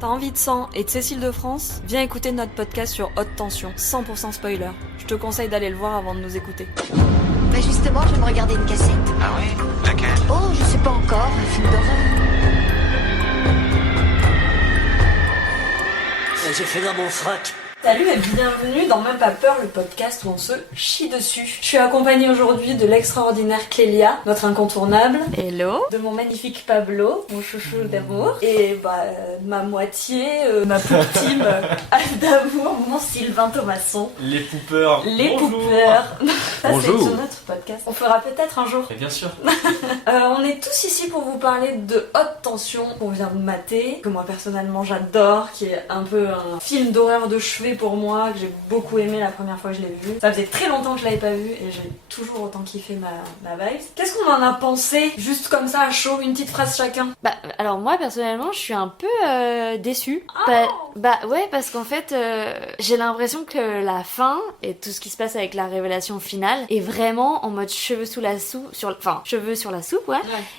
T'as envie de sang et de Cécile de France? Viens écouter notre podcast sur Haute Tension, 100% spoiler. Je te conseille d'aller le voir avant de nous écouter. Bah justement, je vais me regarder une cassette. Ah oui? Laquelle? Oh, je sais pas encore, un film d'horreur. J'ai fait dans mon frac. Salut et bienvenue dans Même pas peur, le podcast où on se chie dessus. Je suis accompagnée aujourd'hui de l'extraordinaire Clélia, notre incontournable. Hello. De mon magnifique Pablo, mon chouchou d'amour. Et de ma moitié, ma pouptime d'amour, mon Sylvain Thomasson. Les poupeurs. Les Bonjour. poupeurs. Ça Bonjour. c'est sur notre podcast. On fera peut-être un jour. Et bien sûr. On est tous ici pour vous parler de Haute Tension qu'on vient de mater, que moi personnellement j'adore, qui est un peu un film d'horreur de chevet pour moi, que j'ai beaucoup aimé la première fois que je l'ai vu. Ça faisait très longtemps que je l'avais pas vu et j'ai toujours autant kiffé ma vibe. Qu'est-ce qu'on en a pensé, juste comme ça à chaud, une petite phrase chacun? Bah alors moi personnellement je suis un peu déçue. Ouais parce qu'en fait j'ai l'impression que la fin et tout ce qui se passe avec la révélation finale est vraiment en mode cheveux sur la soupe, ouais.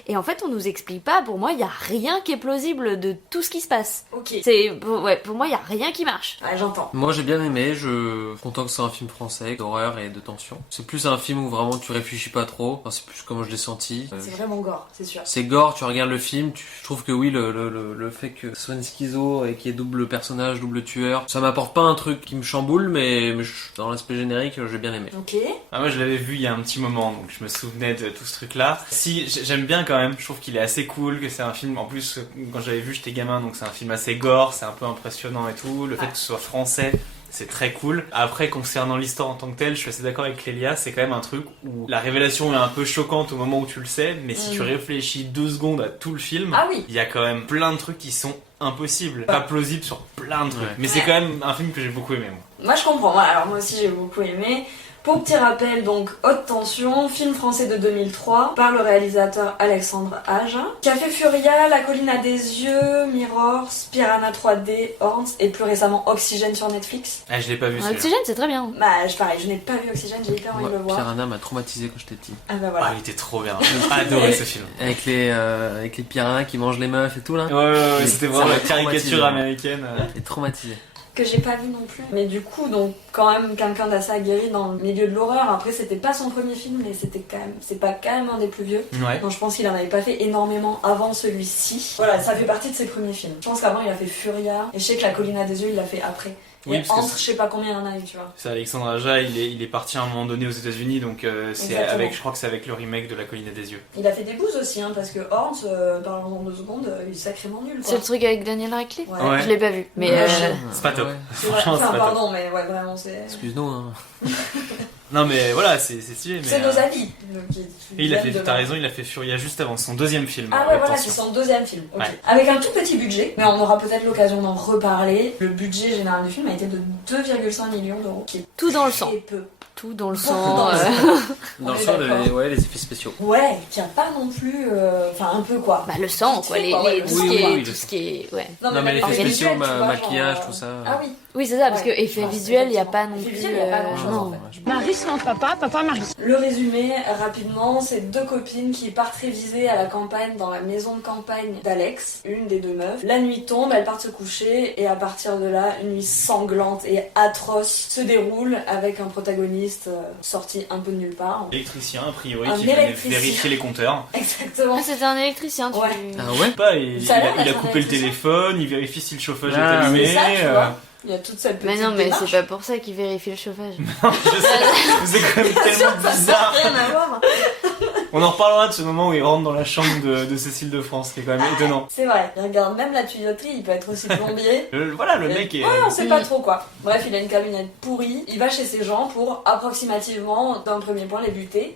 Et en fait on nous explique pas, pour moi il y a rien qui est plausible de tout ce qui se passe. Ok. Pour moi il y a rien qui marche. Ouais, j'entends. Moi j'ai bien aimé, je suis content que c'est un film français d'horreur et de tension. C'est plus un film où vraiment tu réfléchis pas trop, enfin, c'est plus comment je l'ai senti. C'est vraiment gore, c'est sûr. C'est gore, tu regardes le film, je trouve que oui, le fait que ce soit une schizo et qu'il y ait double personnage, double tueur, ça m'apporte pas un truc qui me chamboule, mais dans l'aspect générique, j'ai bien aimé. Ok. Ah, moi je l'avais vu il y a un petit moment, donc je me souvenais de tout ce truc-là. Si, j'aime bien quand même, je trouve qu'il est assez cool, que c'est un film, en plus quand j'avais vu j'étais gamin, donc c'est un film assez gore, c'est un peu impressionnant et tout. Le fait que ce soit français, c'est très cool. Après, concernant l'histoire en tant que telle, je suis assez d'accord avec Clélia, c'est quand même un truc où la révélation est un peu choquante au moment où tu le sais, mais si tu réfléchis 2 secondes à tout le film, il y a quand même plein de trucs qui sont impossibles, pas plausibles sur plein de trucs. Mais c'est quand même un film que j'ai beaucoup aimé, moi. Moi je comprends, alors moi aussi j'ai beaucoup aimé. Pour petit rappel, donc Haute Tension, film français de 2003 par le réalisateur Alexandre Aja, qui a fait Furia, La colline à des yeux, Mirrors, Piranha 3D, Horns et plus récemment Oxygène sur Netflix. Ah, je l'ai pas vu celui-là. Oxygène c'est très bien. Bah pareil, je n'ai pas vu Oxygène, j'ai hyper envie de le voir. Piranha m'a traumatisé quand j'étais petit. Ah bah Ah, voilà. il était trop bien. J'ai adoré ce film. Avec les piranhas qui mangent les meufs et tout là. Ouais, c'était vraiment la Ça m'a caricature traumatisé. américaine. Et traumatisé. Que j'ai pas vu non plus. Mais du coup, donc quand même quelqu'un d'assez aguerri dans le milieu de l'horreur. Après, c'était pas son premier film, mais c'est pas quand même un des plus vieux. Ouais. Donc je pense qu'il en avait pas fait énormément avant celui-ci. Voilà, ça fait partie de ses premiers films. Je pense qu'avant il a fait Furia, et je sais que La colline à des yeux il l'a fait après. Oui, Et parce que entre, je sais pas combien il y en a eu, tu vois. C'est Alexandre Aja, il est parti à un moment donné aux États-Unis, donc c'est Exactement. avec, je crois que c'est avec le remake de La colline à des yeux. Il a fait des bouses aussi, hein, parce que Horns, parlons en 2 secondes, il est sacrément nul, C'est quoi. le truc avec Daniel Radcliffe. Ouais. Je l'ai pas vu, mais Ouais. C'est pas top. Ouais. C'est vrai. Franchement, c'est Enfin, pas top. pardon, mais ouais, vraiment, c'est... Excuse-nous. Hein. Non mais voilà, c'est stylé. Mais, C'est nos avis. Donc, Et il a fait, viennent de- t'as raison, il a fait Furia juste avant son deuxième film. Ah ouais, Haute voilà, Tension. c'est son 2e film. Ok. Ouais. Avec un tout petit budget, mais on aura peut-être l'occasion d'en reparler. Le budget général du film a été de 2,5 millions d'euros, qui est tout dans le sang. très peu. Tout dans le Beaucoup sang. dans le sang. Dans On le est sens, d'accord. les effets spéciaux. Ouais, qui a pas non plus... Enfin, un peu quoi. Bah le sang Vite quoi, fait, quoi, ouais, tout le ce qui sang, est, oui, tout le ce qui est, ouais. Non, mais même l'effet visuel, spéciaux, tu vois, maquillage, genre, tout ça. Ah oui. Oui c'est ça, parce que Ouais. effet Ouais, visuel il y a effectivement. pas non Effet plus. visuel, il y a pas grand-chose, non. en fait. Marie sans papa, papa Marie. Le résumé, rapidement, c'est 2 copines qui partent réviser à la campagne dans la maison de campagne d'Alex, une des 2 meufs. La nuit tombe, elles partent se coucher et à partir de là, une nuit sanglante et atroce se déroule avec un protagoniste sorti un peu de nulle part. Électricien, a priori, Un qui venait électricien. vérifier les compteurs. Exactement. Ah, c'était un électricien, tu Ouais. Ah ouais. Pas, il Ça a l'air a d'être un coupé le électricien. téléphone, il vérifie si le chauffage Ah, est allumé. C'est ça, tu vois. Il y a toute cette petite Mais non, mais démarche. c'est pas pour ça qu'il vérifie le chauffage. Je sais, c'est quand même tellement Ça n'a bizarre. rien à voir. On en reparlera de ce moment où il rentre dans la chambre de Cécile de France, qui est quand même étonnant. C'est vrai, il regarde même la tuyauterie, il peut être aussi plombier. Voilà, le mec est... Ouais, on sait pas trop quoi. Bref, il a une camionnette pourrie, il va chez ces gens pour approximativement, d'un premier point, les buter.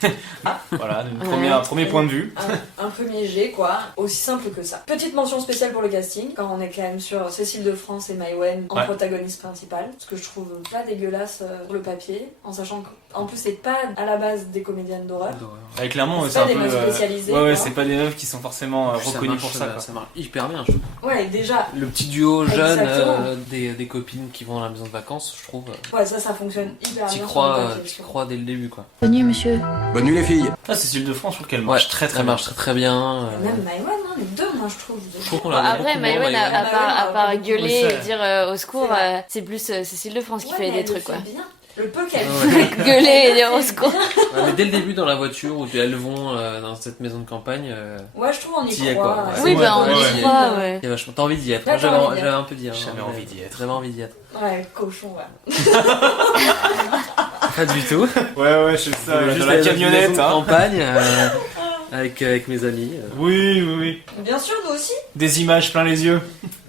Voilà, un premier point de vue. Un premier jet, quoi. Aussi simple que ça. Petite mention spéciale pour le casting, quand on est quand même sur Cécile de France et Maïwenn en Ouais. protagoniste principale. Ce que je trouve pas dégueulasse sur le papier, en sachant qu'en plus, c'est pas à la base des comédiennes d'horreur. Ouais, clairement, C'est c'est pas un des peu... meufs spécialisées, ouais, quoi. c'est pas des meufs qui sont forcément Ça reconnues marche, pour ça, quoi. ça marche hyper bien, je trouve. Ouais, déjà, Le petit duo jeune Exactement. des copines qui vont à la maison de vacances, je trouve. ouais, ça fonctionne hyper T'y bien. crois, sur le papier, je t'y trouve. crois dès le début, quoi. Bonne nuit, monsieur. Bonne nuit les filles. Ah, Cécile de France, je trouve qu'elle marche très très Elle bien. marche très très bien. Même Maïwenn, hein, les deux, moi moi je trouve. Je trouve qu'on Bon, l'a après, beaucoup Maïwen, moins, à Maïwen. part, à part Oui, gueuler ça. et dire au secours, C'est vrai. c'est plus Cécile de France qui Ouais, fait mais des elle trucs, le quoi. fait bien. Le peu qu'elle Ouais. fait. Gueuler et dire au secours. Ouais, mais dès le début dans la voiture où elles vont dans cette maison de campagne, Ouais, je trouve on y T'y es, croit. quoi. ouais. Oui, Ouais, bah on ouais, y ouais. croit, ouais. il y a vachement... T'as envie d'y être. Ouais, Moi, t'as envie d'y j'avais un peu d'y être. Jamais hein, envie d'y être. J'avais envie d'y être. Ouais, cochon, ouais. Pas du tout. Ouais, je sais ça. Juste Juste la aller dans une camionnette, maison de hein. campagne avec mes amis. Oui. Bien sûr, nous aussi. Des images plein les yeux.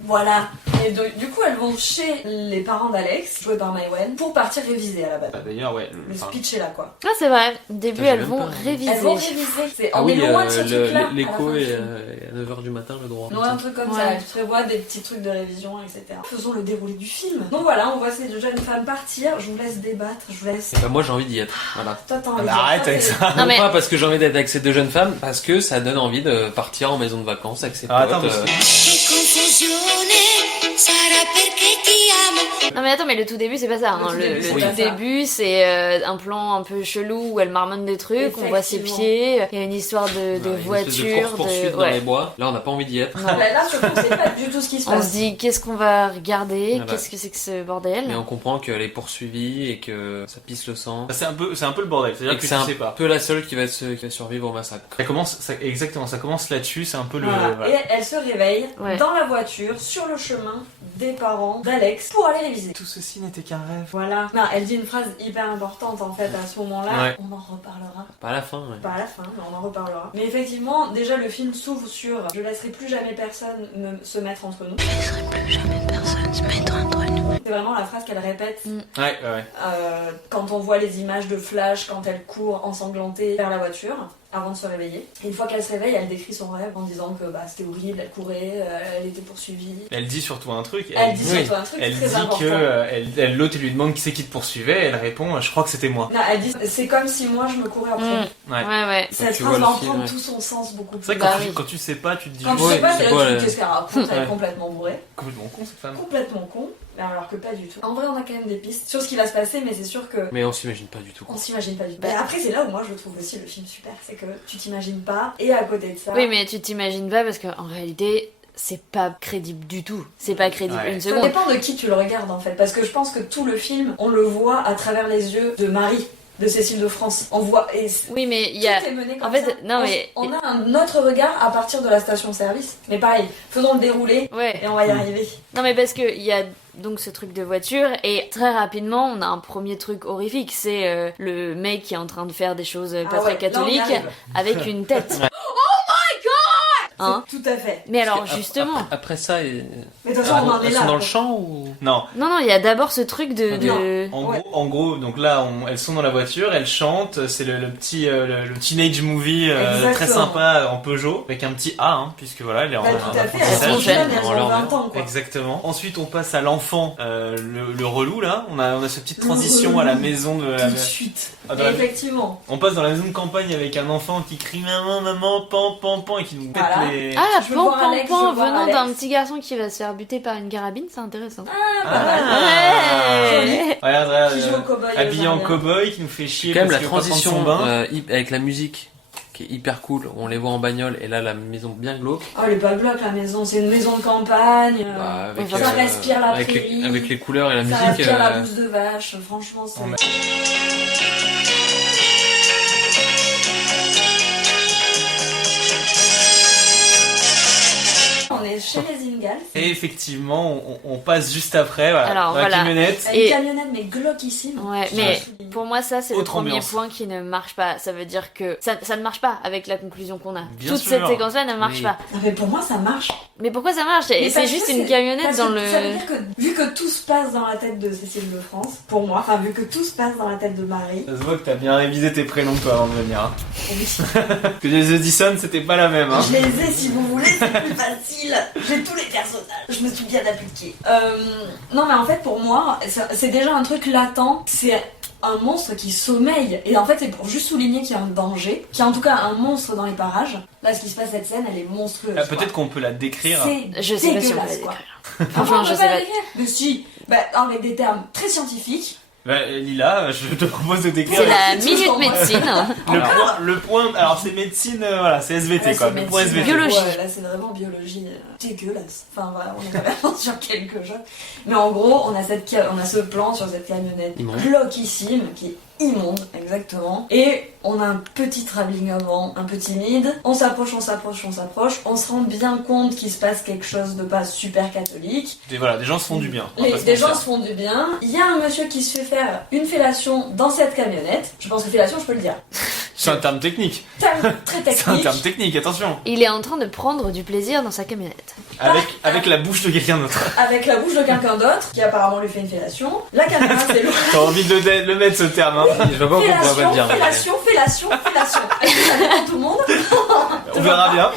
Voilà. Et du coup, elles vont chez les parents d'Alex, joués par Maïwen, pour partir réviser à la base. D'ailleurs, ouais. Le speech est là, quoi. Ah, c'est vrai. Au début, Putain, j'ai elles même vont pas- réviser. Elles vont réviser. C'est, Ah on oui, est loin de ce truc-là. à la l'écho fin du est film. à 9h du matin, le droit. Ouais, un truc comme Ouais. ça. Tu prévois des petits trucs de révision, etc. Faisons le déroulé du film. Donc voilà, on voit ces deux jeunes femmes partir. Je vous laisse débattre. Je vous laisse. Et bah, moi j'ai envie d'y être. Voilà. Toi, t'as envie Ah, de bah, dire arrête ça, avec c'est- ça. Non, mais- Pas parce que j'ai envie d'être avec ces deux jeunes femmes, parce que ça donne envie de partir en maison de vacances avec ses potes. Ah, attends, parce que- Che confusione, sarà perché ti amo. Non mais attends, mais le tout début c'est pas ça. Hein. Le tout Le début, tout c'est pas ça. début c'est un plan un peu chelou où elle marmonne des trucs, on voit ses Effectivement. pieds, il y a une histoire de Une espèce voiture, poursuite dans les bois. Là, on n'a pas envie d'y être. Non. Bah, là, surtout, on sait pas du tout ce qui se On passe. se dit qu'est-ce qu'on va regarder, Voilà. qu'est-ce que c'est que ce bordel. Mais on comprend qu'elle est poursuivie et que ça pisse le sang. C'est un peu le bordel. Et C'est-à-dire que que c'est tu un sais pas. peu la seule qui va survivre au massacre. Exactement, ça commence là-dessus. C'est un peu le. Voilà. voilà. Et elle se réveille Ouais. dans la voiture, sur le chemin des parents d'Alex, pour aller réviser. Tout ceci n'était qu'un rêve. Voilà. Non, elle dit une phrase hyper importante en fait à ce moment-là. Ouais. On en reparlera. Pas à la fin, ouais. Pas à la fin, mais on en reparlera. Mais effectivement, déjà le film s'ouvre sur je laisserai plus jamais personne se mettre entre nous. Je laisserai plus jamais personne se mettre entre nous. C'est vraiment la phrase qu'elle répète Ouais. quand on voit les images de Flash, quand elle court ensanglantée vers la voiture, avant de se réveiller. Et une fois qu'elle se réveille, elle décrit son rêve en disant que bah, c'était horrible, elle courait, elle était poursuivie. Elle dit surtout un truc. Elle dit oui. surtout un truc Elle très dit important. que l'autre lui demande qui c'est qui te poursuivait. Et elle répond, je crois que c'était moi. Non, elle dit c'est comme si moi je me courais après. Ouais. Ouais. Cette tu phrase vois va le en film, prendre ouais. tout son sens beaucoup plus. C'est vrai que Bah quand, oui. quand tu sais pas, tu te dis. Quand tu Ouais, sais pas, c'est t'es quoi, là, tu le- dis qu'est-ce qu'elle raconte, elle est Ouais. complètement bourrée. Complètement con cette femme. Complètement con, mais alors que pas du tout. En vrai, on a quand même des pistes sur ce qui va se passer, mais c'est sûr que Mais on s'imagine pas du tout. on s'imagine pas du tout. Bah. Et après, c'est là où moi je trouve aussi le film super, c'est que tu t'imagines pas, et à côté de ça. Oui mais tu t'imagines pas parce qu'en réalité c'est pas crédible du tout. C'est pas crédible Ouais. une Ça seconde. dépend de qui tu le regardes en fait, parce que je pense que tout le film, on le voit à travers les yeux de Marie, de Cécile de France. On voit, et Oui mais il y a... tout est mené comme en fait, ça. non, mais- On a un autre regard à partir de la station-service. Mais pareil, faisons le déroulé Ouais. et on va y arriver. Non mais parce que il y a donc ce truc de voiture et très rapidement on a un premier truc horrifique, c'est le mec qui est en train de faire des choses pas Ah très ouais, là, on y catholiques arrive. avec une tête. Hein Tout à fait. Mais alors Parce que justement, Après ça, Mais de toute façon, on en est elles là. sont dans le quoi. champ ou Non. non il y a d'abord ce truc de... Ouais. En gros, donc là, elles sont dans la voiture, elles chantent. C'est le petit le teenage movie Exactement. très sympa en Peugeot avec un petit A, hein, puisque voilà, elle est en Bah, tout à fait, Elles elles sont sont jeunes, jeunes, elles on ont leur 20 ans quoi. Exactement. Ensuite, on passe à l'enfant, le relou là. On a cette petite transition à la maison de la. Tout de suite. Ah, dans Et la- effectivement. On passe dans la maison de campagne avec un enfant qui crie maman, maman, pan, pan, pan et qui nous pète Voilà. les. Ah, Je veux pan voir pan Alex, pan, je veux voir venant Alex. d'un petit garçon qui va se faire buter par une carabine, c'est intéressant. Ah. Ouais. Regarde, Qui joue au cow-boy habillé en aux cow-boy qui nous fait chier quand même la parce qu'il veut pas prendre transition son bain. avec la musique qui est hyper cool. On les voit en bagnole et là la maison bien glauque. Oh, elle est pas glauque la maison, c'est une maison de campagne. Bah, avec, ça respire la avec prairie. avec les couleurs et la Ça musique. respire la bouse de vache, franchement c'est... Oh, mais- On est chez les Ingalls. Et effectivement, on passe juste après, voilà, Alors, dans la voilà. camionnette. Une Et- camionnette mais glauquissime. Ouais, Je mais le souligne. pour moi ça c'est le Autre premier ambiance. point qui ne marche pas. Ça veut dire que ça ne marche pas avec la conclusion qu'on a. Bien Toute sûr. cette séquence-là ne marche Oui. pas. Ah, mais pour moi ça marche. Mais pourquoi ça marche Mais C'est parce juste que une c'est- camionnette parce dans que le... Ça veut dire que vu que tout se passe dans la tête de Cécile de France, pour moi, enfin vu que tout se passe dans la tête de Marie, Ça se voit que t'as bien révisé tes prénoms toi avant de venir. Hein. oui. Que les Edison c'était pas la même. Hein. Je les ai si vous voulez, c'est plus facile. J'ai tous les personnages, je me suis bien appliquée. Non mais en fait pour moi, c'est déjà un truc latent, c'est un monstre qui sommeille. Et en fait c'est pour juste souligner qu'il y a un danger, qu'il y a en tout cas un monstre dans les parages. Là ce qui se passe cette scène, elle est monstrueuse. Ah, quoi. peut-être qu'on peut la décrire. C'est Je sais pas si on peut la dégueulasse, quoi. décrire. Franchement, je je sais pas. Mais si, bah, avec des termes très scientifiques, Lila, je te propose de décrire C'est la toujours minute moi. médecine. le point. Alors c'est médecine, voilà, c'est SVT quoi. Le point SVT. Biologie. Ouais, là c'est vraiment biologie dégueulasse. Enfin voilà, on est vraiment sur quelque chose. Mais en gros, on a ce plan sur cette camionnette Immonde. bloquissime qui est immonde, exactement. Et on a un petit travelling avant, un peu timide. On s'approche. On se rend bien compte qu'il se passe quelque chose de pas super catholique. Voilà, des gens se font du bien. on va pas se Des gens mentir. se font du bien. Il y a un monsieur qui se fait faire une fellation dans cette camionnette. Je pense que fellation, je peux le dire. C'est un terme technique. Terme très C'est un technique. terme technique, attention. Il est en train de prendre du plaisir dans sa camionnette. Avec la bouche de quelqu'un d'autre. Avec la bouche de quelqu'un d'autre qui apparemment lui fait une fellation. La caméra c'est loin. T'as envie de le mettre ce terme, hein. Je vois pas pourquoi on va le dire. mais- Fellation. Est-ce que ça dépend de tout le monde? On verra bien.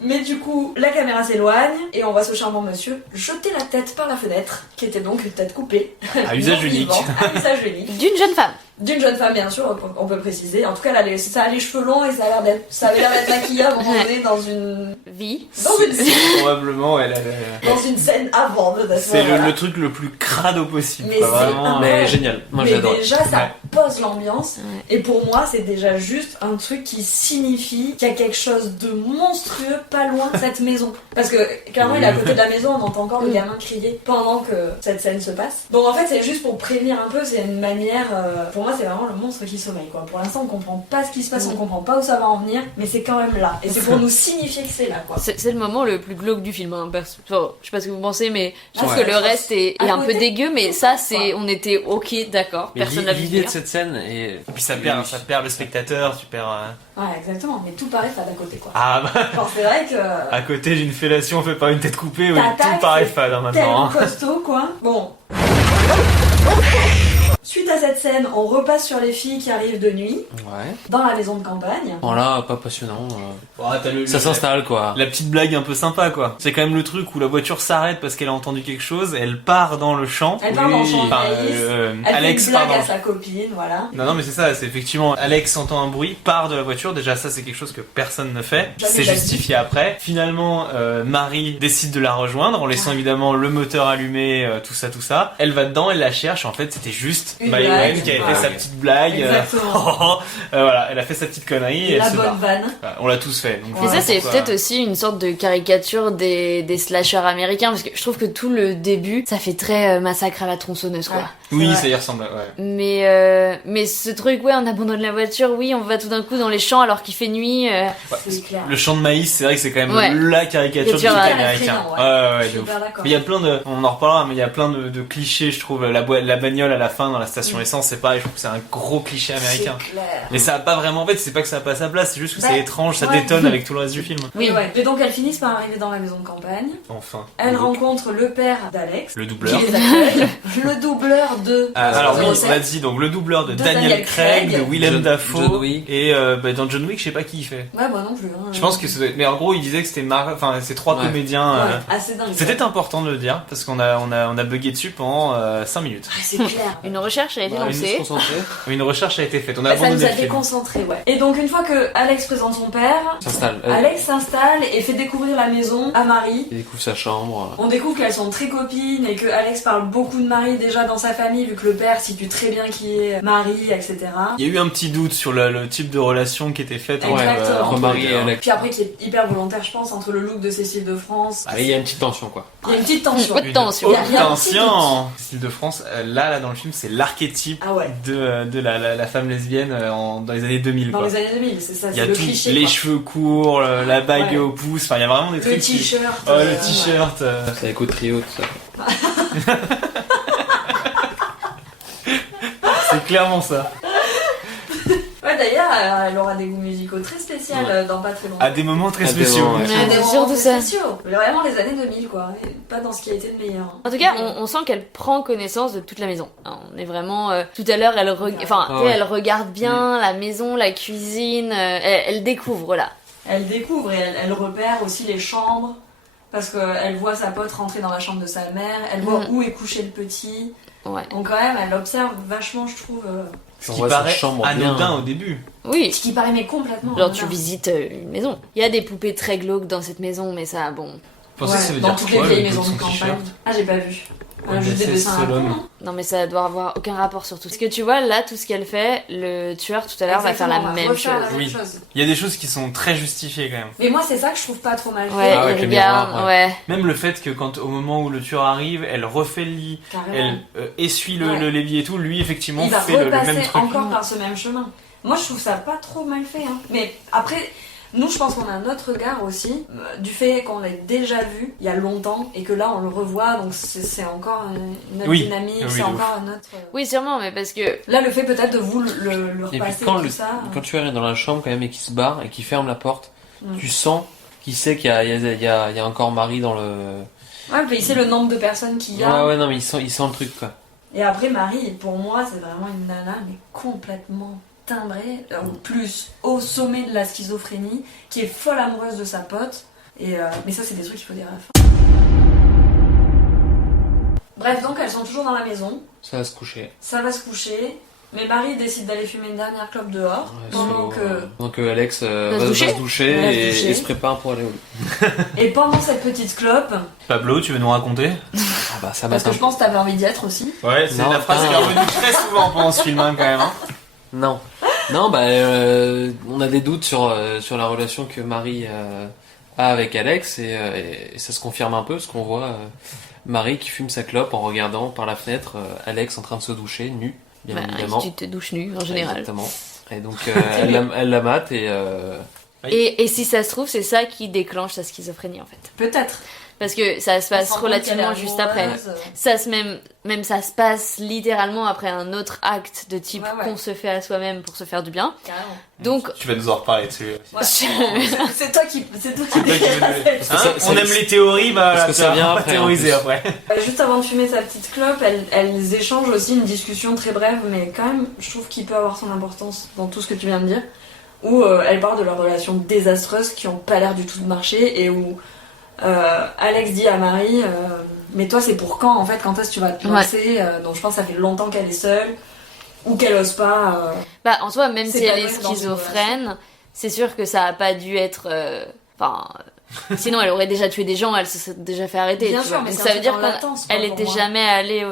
Mais du coup, la caméra s'éloigne et on voit ce charmant monsieur jeter la tête par la fenêtre, qui était donc une tête coupée. À usage Non unique. vivant, à usage unique. D'une jeune femme. D'une jeune femme, bien sûr, on peut préciser. En tout cas, ça a les cheveux longs et ça avait l'air d'être maquillé à un moment donné dans une Vie. Probablement, dans une scène avant de c'est le truc le plus crado possible. Mais quoi, c'est vraiment. un- Mais génial, moi Mais j'adore. déjà, ça Ouais. pose l'ambiance. Ouais. Et pour moi, c'est déjà juste un truc qui signifie qu'il y a quelque chose de monstrueux pas loin de cette maison. Parce que clairement, il est à côté de la maison, on entend encore le gamin crier pendant que cette scène se passe. Donc en fait, c'est juste pour prévenir un peu, c'est une manière. Pour moi, c'est vraiment le monstre qui sommeille, quoi. Pour l'instant, on comprend pas ce qui se passe, on comprend pas où ça va en venir, mais c'est quand même là. Et c'est pour nous signifier que c'est là, quoi. C'est le moment le plus glauque du film. Hein. Enfin, je sais pas ce que vous pensez, mais je trouve Ouais. que le reste est À un peu côté, dégueu, mais tout ça, ça, c'est, quoi. on était ok, d'accord. Mais Personne l'a vu l'idée de venir. cette scène est. Et puis ça perd le spectateur, tu perds. Ouais, exactement. Mais tout paraît fade à côté, quoi. Ah bah, Genre, c'est vrai que. à côté d'une fellation fait par une tête coupée, oui, T'attaques, tout paraît fade hein, Tellement maintenant. hein. costaud, quoi. Bon. Suite à cette scène, on repasse sur les filles qui arrivent de nuit Ouais. dans la maison de campagne. Bon là, pas passionnant. Ça s'installe quoi. La petite blague un peu sympa quoi. C'est quand même le truc où la voiture s'arrête parce qu'elle a entendu quelque chose, elle part dans le champ. Elle part dans le champ de Enfin, maïs. Elle Alex fait une part blague dans à sa copine, voilà. Non mais c'est ça, c'est effectivement Alex entend un bruit, part de la voiture, déjà ça c'est quelque chose que personne ne fait, Jamais c'est de la justifié après. Finalement Marie décide de la rejoindre en laissant évidemment le moteur allumé, tout ça. Elle va dedans, elle la cherche, en fait c'était juste Une Maïwen blague, qui avait voilà. fait sa petite blague. Exactement. Voilà, elle a fait sa petite connerie et La elle se bonne barre. vanne. Voilà, on l'a tous fait. Donc Et ça, c'est pourquoi- peut-être aussi une sorte de caricature des slashers américains, parce que je trouve que tout le début, ça fait très massacre à la tronçonneuse, quoi. Ouais. Oui, C'est ça vrai. y ressemble, ouais. Mais ce truc, ouais, on abandonne la voiture, oui, on va tout d'un coup dans les champs alors qu'il fait nuit. C'est clair. Le champ de maïs, c'est vrai que c'est quand même Ouais. la caricature du Caricature, truc ouais. américain. Ouais. Ouais, Je de suis ouf. hyper d'accord. Mais il y a plein de, on en reparlera, mais il y a plein de clichés, je trouve. La bagnole à la fin dans la station essence, c'est pareil, je trouve que c'est un gros cliché américain. C'est clair. Mais ça a pas vraiment, en fait, c'est pas que ça a pas sa place, c'est juste que Bah, c'est étrange, ça ouais. détonne avec tout le reste du film. Oui, ouais. Et donc elles finissent par arriver dans la maison de campagne. Enfin. Elles Donc, rencontrent le père d'Alex. le doubleur. Qui les accueille. Le doubleur de. Alors oui, 07. on l'a dit, donc le doubleur de De Daniel Daniel Craig, Craig. de Willem John Dafoe, Wick. et dans John Wick, je sais pas qui il fait. Ouais, moi non plus. Hein. Je pense que ça doit être- mais en gros, il disait que c'était enfin, ces trois Ouais. comédiens. Ouais, assez dingue. C'était important de le dire parce qu'on a bugué dessus pendant 5 minutes. Ah, c'est clair. Une recherche a été Bah, lancée. Une recherche a été faite, on a Bah, ça nous abandonné a le film. déconcentré, ouais. Et donc une fois que Alex présente son père, S'installe. Alex s'installe et fait découvrir la maison à Marie. Il découvre sa chambre. On découvre qu'elles sont très copines et que Alex parle beaucoup de Marie déjà dans sa famille, vu que le père situe très bien qui est Marie, etc. Il y a eu un petit doute sur le type de relation qui était faite Ouais, entre entre Marie et Alex. Puis après, qui est hyper volontaire, je pense, entre le look de Cécile de France. Ah, il y a une petite tension quoi. Il y a une petite tension. Haute tension. Il y a un petit Attention, Style de France, là dans le film, c'est l'archétype Ah ouais. de la femme lesbienne dans les années 2000. Dans Quoi. les années 2000, c'est ça, Il y c'est a le tout, cliché. les quoi. cheveux courts, la bague Ouais. au pouce, enfin il y a vraiment des Le trucs. qui- t-shirt. Oh, le t-shirt. C'est avec au trio tout ça. C'est clairement ça. Ouais, d'ailleurs, elle aura des goûts musicaux très spéciaux dans pas très longtemps. À des moments très À des spéciaux. moments, ouais. Des Ouais, moments surtout très ça. spéciaux. Mais vraiment les années 2000, quoi. Et pas dans ce qui a été de meilleur. En tout cas, on sent qu'elle prend connaissance de toute la maison. On est vraiment... tout à l'heure, elle, enfin, Ah tu sais, ouais. elle regarde bien la maison, la cuisine, elle découvre, là. Elle découvre et elle repère aussi les chambres. Parce qu'elle voit sa pote rentrer dans la chambre de sa mère. Elle voit où est couché le petit. Ouais. Donc quand même, elle observe vachement, je trouve. Ce On qui voit sa paraît chambre anodin bien. au début. Oui. Ce qui paraît mais complètement. Genre, tu anodin. visites une maison. Il y a des poupées très glauques dans cette maison, mais ça, bon... pensais que ça veut dans dire toutes quoi, les vieilles le maisons dos de de son campagne. t-shirt Ah, j'ai pas vu. Odysseus Juste des dessins à la Solon. con, hein. Non mais ça doit avoir aucun rapport surtout. Parce que tu vois là tout ce qu'elle fait, le tueur tout à l'heure va faire la Exactement, on va même refaire chose. la même Oui. chose. Il y a des choses qui sont très justifiées quand même. Mais moi, c'est ça que je trouve pas trop mal fait. Ouais, Ah ouais, il avec les regarde, miroirs, ouais. Même le fait que quand au moment où le tueur arrive, elle refait le lit, Carrément. elle essuie Ouais. le l'évier et tout, lui effectivement Il va fait le repasser même truc. encore par ce même chemin. Moi, je trouve ça pas trop mal fait. Hein. Mais après, nous, je pense qu'on a un autre regard aussi, du fait qu'on l'a déjà vu il y a longtemps et que là, on le revoit, donc c'est encore une autre Oui. dynamique, Oui, c'est de encore un autre... Oui sûrement mais parce que Là, le fait peut-être de vous le Et puis repasser, quand, tout ça... quand tu arrives dans la chambre quand même et qu'il se barre et qu'il ferme la porte, Mm. tu sens qu'il sait qu'il y a encore Marie dans le... Ouais, mais il sait le nombre de personnes qu'il y a. Ouais, non, mais il sent le truc, quoi. Et après, Marie, pour moi, c'est vraiment une nana, mais complètement timbrée, plus au sommet de la schizophrénie, qui est folle amoureuse de sa pote. Et, mais ça, c'est des trucs qu'il faut dire à la fin. Bref, donc elles sont toujours dans la maison, Ça va se coucher. ça va se coucher, mais Marie décide d'aller fumer une dernière clope dehors, Pendant que Alex Va se doucher. va se doucher Va se et, doucher. et se prépare pour aller au lit. Et pendant cette petite clope, Pablo, tu veux nous raconter? Ah bah ça parce que matin. je pense que t'avais envie d'y être aussi. Ouais, c'est Non, la phrase qui est revenue très souvent pendant ce film hein, quand même. Hein. Non. Non, bah on a des doutes sur la relation que Marie a avec Alex et ça se confirme un peu parce qu'on voit Marie qui fume sa clope en regardant par la fenêtre Alex en train de se doucher, nu, bien bah, évidemment. tu te douches nu en général. Exactement. Et donc elle la mate Et si ça se trouve c'est ça qui déclenche sa schizophrénie en fait. Peut-être. Parce que ça se passe On se rend compte qu'elle relativement est juste après. amoureuse. Ça se même ça se passe littéralement après un autre acte de type Ouais. qu'on se fait à soi-même pour se faire du bien. Carrément. Donc Tu vas nous en reparler dessus. Ouais. c'est toi qui C'est toi qui veux déclenche. nous- que Hein, ça- on aime les théories, bah parce que ça tu vas vient pas après, théoriser en plus. après. Juste avant de fumer sa petite clope, elles échangent aussi une discussion très brève, mais quand même, je trouve qu'il peut avoir son importance dans tout ce que tu viens de dire, où elles parlent de leurs relations désastreuses qui ont pas l'air du tout de marcher, et où Alex dit à Marie, mais toi c'est pour quand en fait, quand est-ce que tu vas te lancer Donc je pense que ça fait longtemps qu'elle est seule, ou qu'elle ose pas... bah en soi même C'est si pas elle est vrai dans une schizophrène, c'est sûr que ça a pas dû être enfin sinon elle aurait déjà tué des gens, elle se serait déjà fait arrêter. Bien tu sûr, vois. mais Donc c'est ça un veut truc dire en qu'elle latence, quoi, pour était moi. jamais allée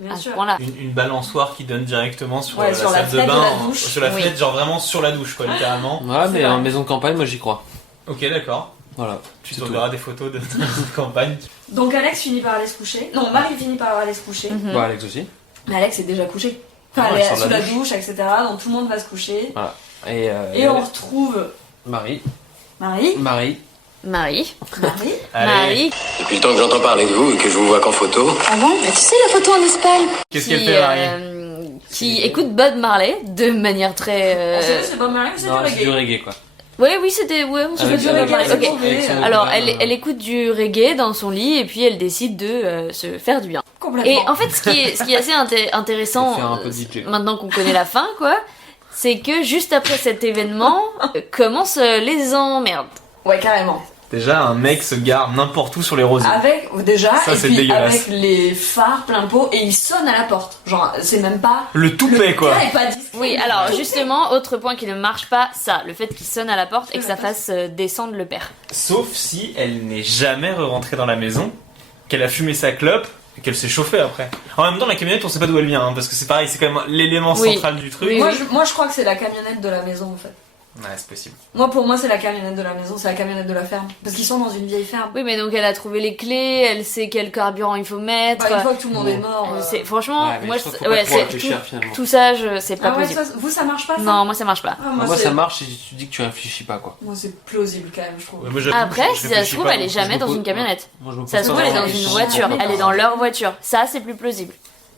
Bien à ce sûr. point-là. Une balançoire qui donne directement sur, Ouais, la sur la salle de fenêtre bain, de la douche. sur la Oui. fenêtre, genre vraiment sur la douche quoi, littéralement. Ouais, mais vrai. en maison de campagne, moi j'y crois. Ok, d'accord. Voilà. Tu C'est te tout. verras des photos de campagne. Donc Alex finit par aller se coucher. Non, Marie finit par aller se coucher. Mhm. Bah Alex aussi. Mais Alex est déjà couché. Enfin, Ouais, elle est sort de sous la la douche, etc. Donc tout le monde va se coucher. Et Et on retrouve Marie. Marie. Marie. Marie. Marie. Allez, Marie Depuis le temps que j'entends parler de vous et que je vous vois qu'en photo, Ah bon? Mais tu sais, la photo en Espagne. qu'est-ce qui, qu'elle fait Marie qui écoute Bob Marley de manière très C'est pas Marie, c'est du Non, c'est du reggae. reggae quoi. oui c'était ouais, on se Avec fait du Bob reggae. Marley, Ok. c'est bon. Avec son Alors copain, elle écoute du reggae dans son lit et puis elle décide de se faire du bien. Complètement. Et en fait ce qui est assez intéressant Faire un peu de DJ. maintenant qu'on connaît la fin quoi, c'est que juste après cet événement commencent les emmerdes. Ouais, carrément. Déjà, un mec se gare n'importe où sur les rosiers. Avec, déjà, Ça, et c'est puis dégueulasse. avec les phares plein pot, et il sonne à la porte. Genre, c'est même pas... Le toupet quoi. gars est pas discret. Oui, alors justement, autre point qui ne marche pas, ça, le fait qu'il sonne à la porte et que ça fasse descendre le père. Sauf si elle n'est jamais rentrée dans la maison, qu'elle a fumé sa clope et qu'elle s'est chauffée après. En même temps, la camionnette, on sait pas d'où elle vient, hein, parce que c'est pareil, c'est quand même l'élément Oui. central du truc. Oui, Moi, je crois que c'est la camionnette de la maison, en fait. Ouais, c'est possible. Pour moi, c'est la camionnette de la maison, c'est la camionnette de la ferme. Parce qu'ils sont dans une vieille ferme. Oui, mais donc elle a trouvé les clés, elle sait quel carburant il faut mettre. Bah, une fois que tout le monde est mort... Franchement, Ouais, mais moi, je trouve qu'il faut pas trop réfléchir finalement. tout ça, c'est pas Ah ouais, plausible. vous, ça marche pas, ça? Non, moi ça marche pas. Ah, Moi c'est- ça marche si tu dis que tu réfléchis pas quoi. Moi, c'est plausible, quand même, je trouve. Ouais, moi, j'avoue, Après, je si ça réfléchis se trouve, pas, elle est donc jamais je dans me une pose- camionnette. Moi je me Ça se trouve, elle est dans une voiture. Elle est dans leur voiture. Ça, c'est plus plausible.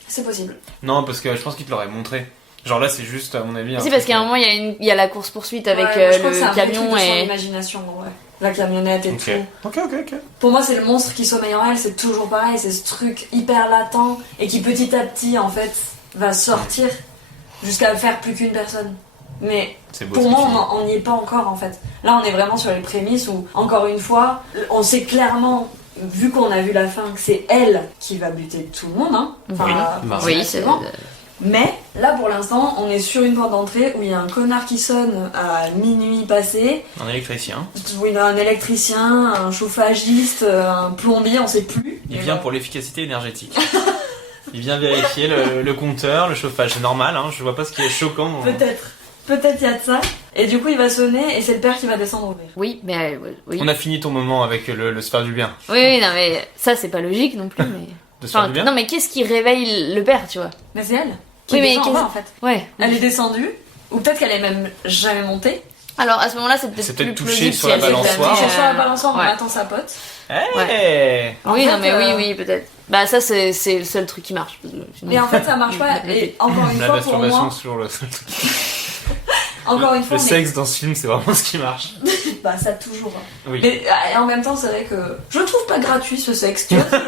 C'est possible. Non, parce que je pense qu'il te l'aurait montré. Genre là, c'est juste, à mon avis. un C'est parce truc, qu'à un moment, il y a la course-poursuite avec Ouais, je crois que c'est le un vrai camion truc de son et. imagination, ouais. La camionnette et Ok. tout. Ok. Pour moi, c'est le monstre qui sommeille en elle, c'est toujours pareil, c'est ce truc hyper latent et qui petit à petit, en fait, va sortir jusqu'à faire plus qu'une personne. Mais C'est beau. pour ce que moi, tu dis. on n'y est pas encore, en fait. Là, on est vraiment sur les prémices où, encore une fois, on sait clairement, vu qu'on a vu la fin, que c'est elle qui va buter tout le monde, hein. Enfin, Oui. Oui, effectivement. Mais là pour l'instant on est sur une porte d'entrée où il y a un connard qui sonne à minuit passé, Un électricien. où il y a un électricien, un chauffagiste, un plombier, on sait plus. Il Et vient voilà. pour l'efficacité énergétique. Il vient vérifier le compteur, le chauffage. C'est normal, hein, je vois pas ce qui est choquant. Peut-être il y a de ça. Et du coup il va sonner et c'est le père qui va descendre ouvrir. Oui, mais oui. On a fini ton moment avec le se faire du bien. Oui, non, mais ça, c'est pas logique non plus. Mais... De se faire Enfin, du bien. non, mais qu'est-ce qui réveille le père, tu vois? Mais c'est elle qui Oui, est mais déjà en qu'est-ce- bas, en fait. Ouais. Elle est descendue, ou peut-être qu'elle est même jamais montée. Alors à ce moment-là, c'est C'est peut-être peut-être plus touché plausible sur si la elle s'est balançoire. fait, Sur la balançoire, on ouais. attend sa pote. Hey En Oui, fait, non, mais oui, peut-être. Bah ça, c'est le seul truc qui marche. Parce que sinon- Mais en fait, ça marche pas. Et encore une La fois, pour masturbation, moi, c'est toujours le seul truc. encore une fois, Le mais- sexe dans ce film, c'est vraiment ce qui marche. bah ça toujours. Oui. Mais en même temps, c'est vrai que je le trouve pas gratuit ce sexe, tu vois.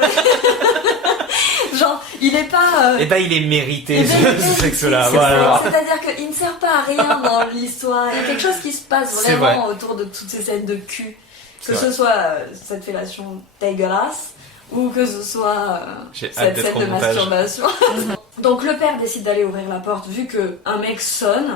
Genre, il est pas. Et bah, il est mérité, il est mérité, ce sexe-là. c'est Voilà. ça. C'est-à-dire qu'il ne sert pas à rien dans l'histoire. Il y a quelque chose qui se passe C'est vraiment autour de toutes ces scènes de cul. C'est Que vrai. ce soit cette fellation dégueulasse ou que ce soit J'ai hâte cette d'être scène au de montage. masturbation. Donc le père décide d'aller ouvrir la porte vu que un mec sonne.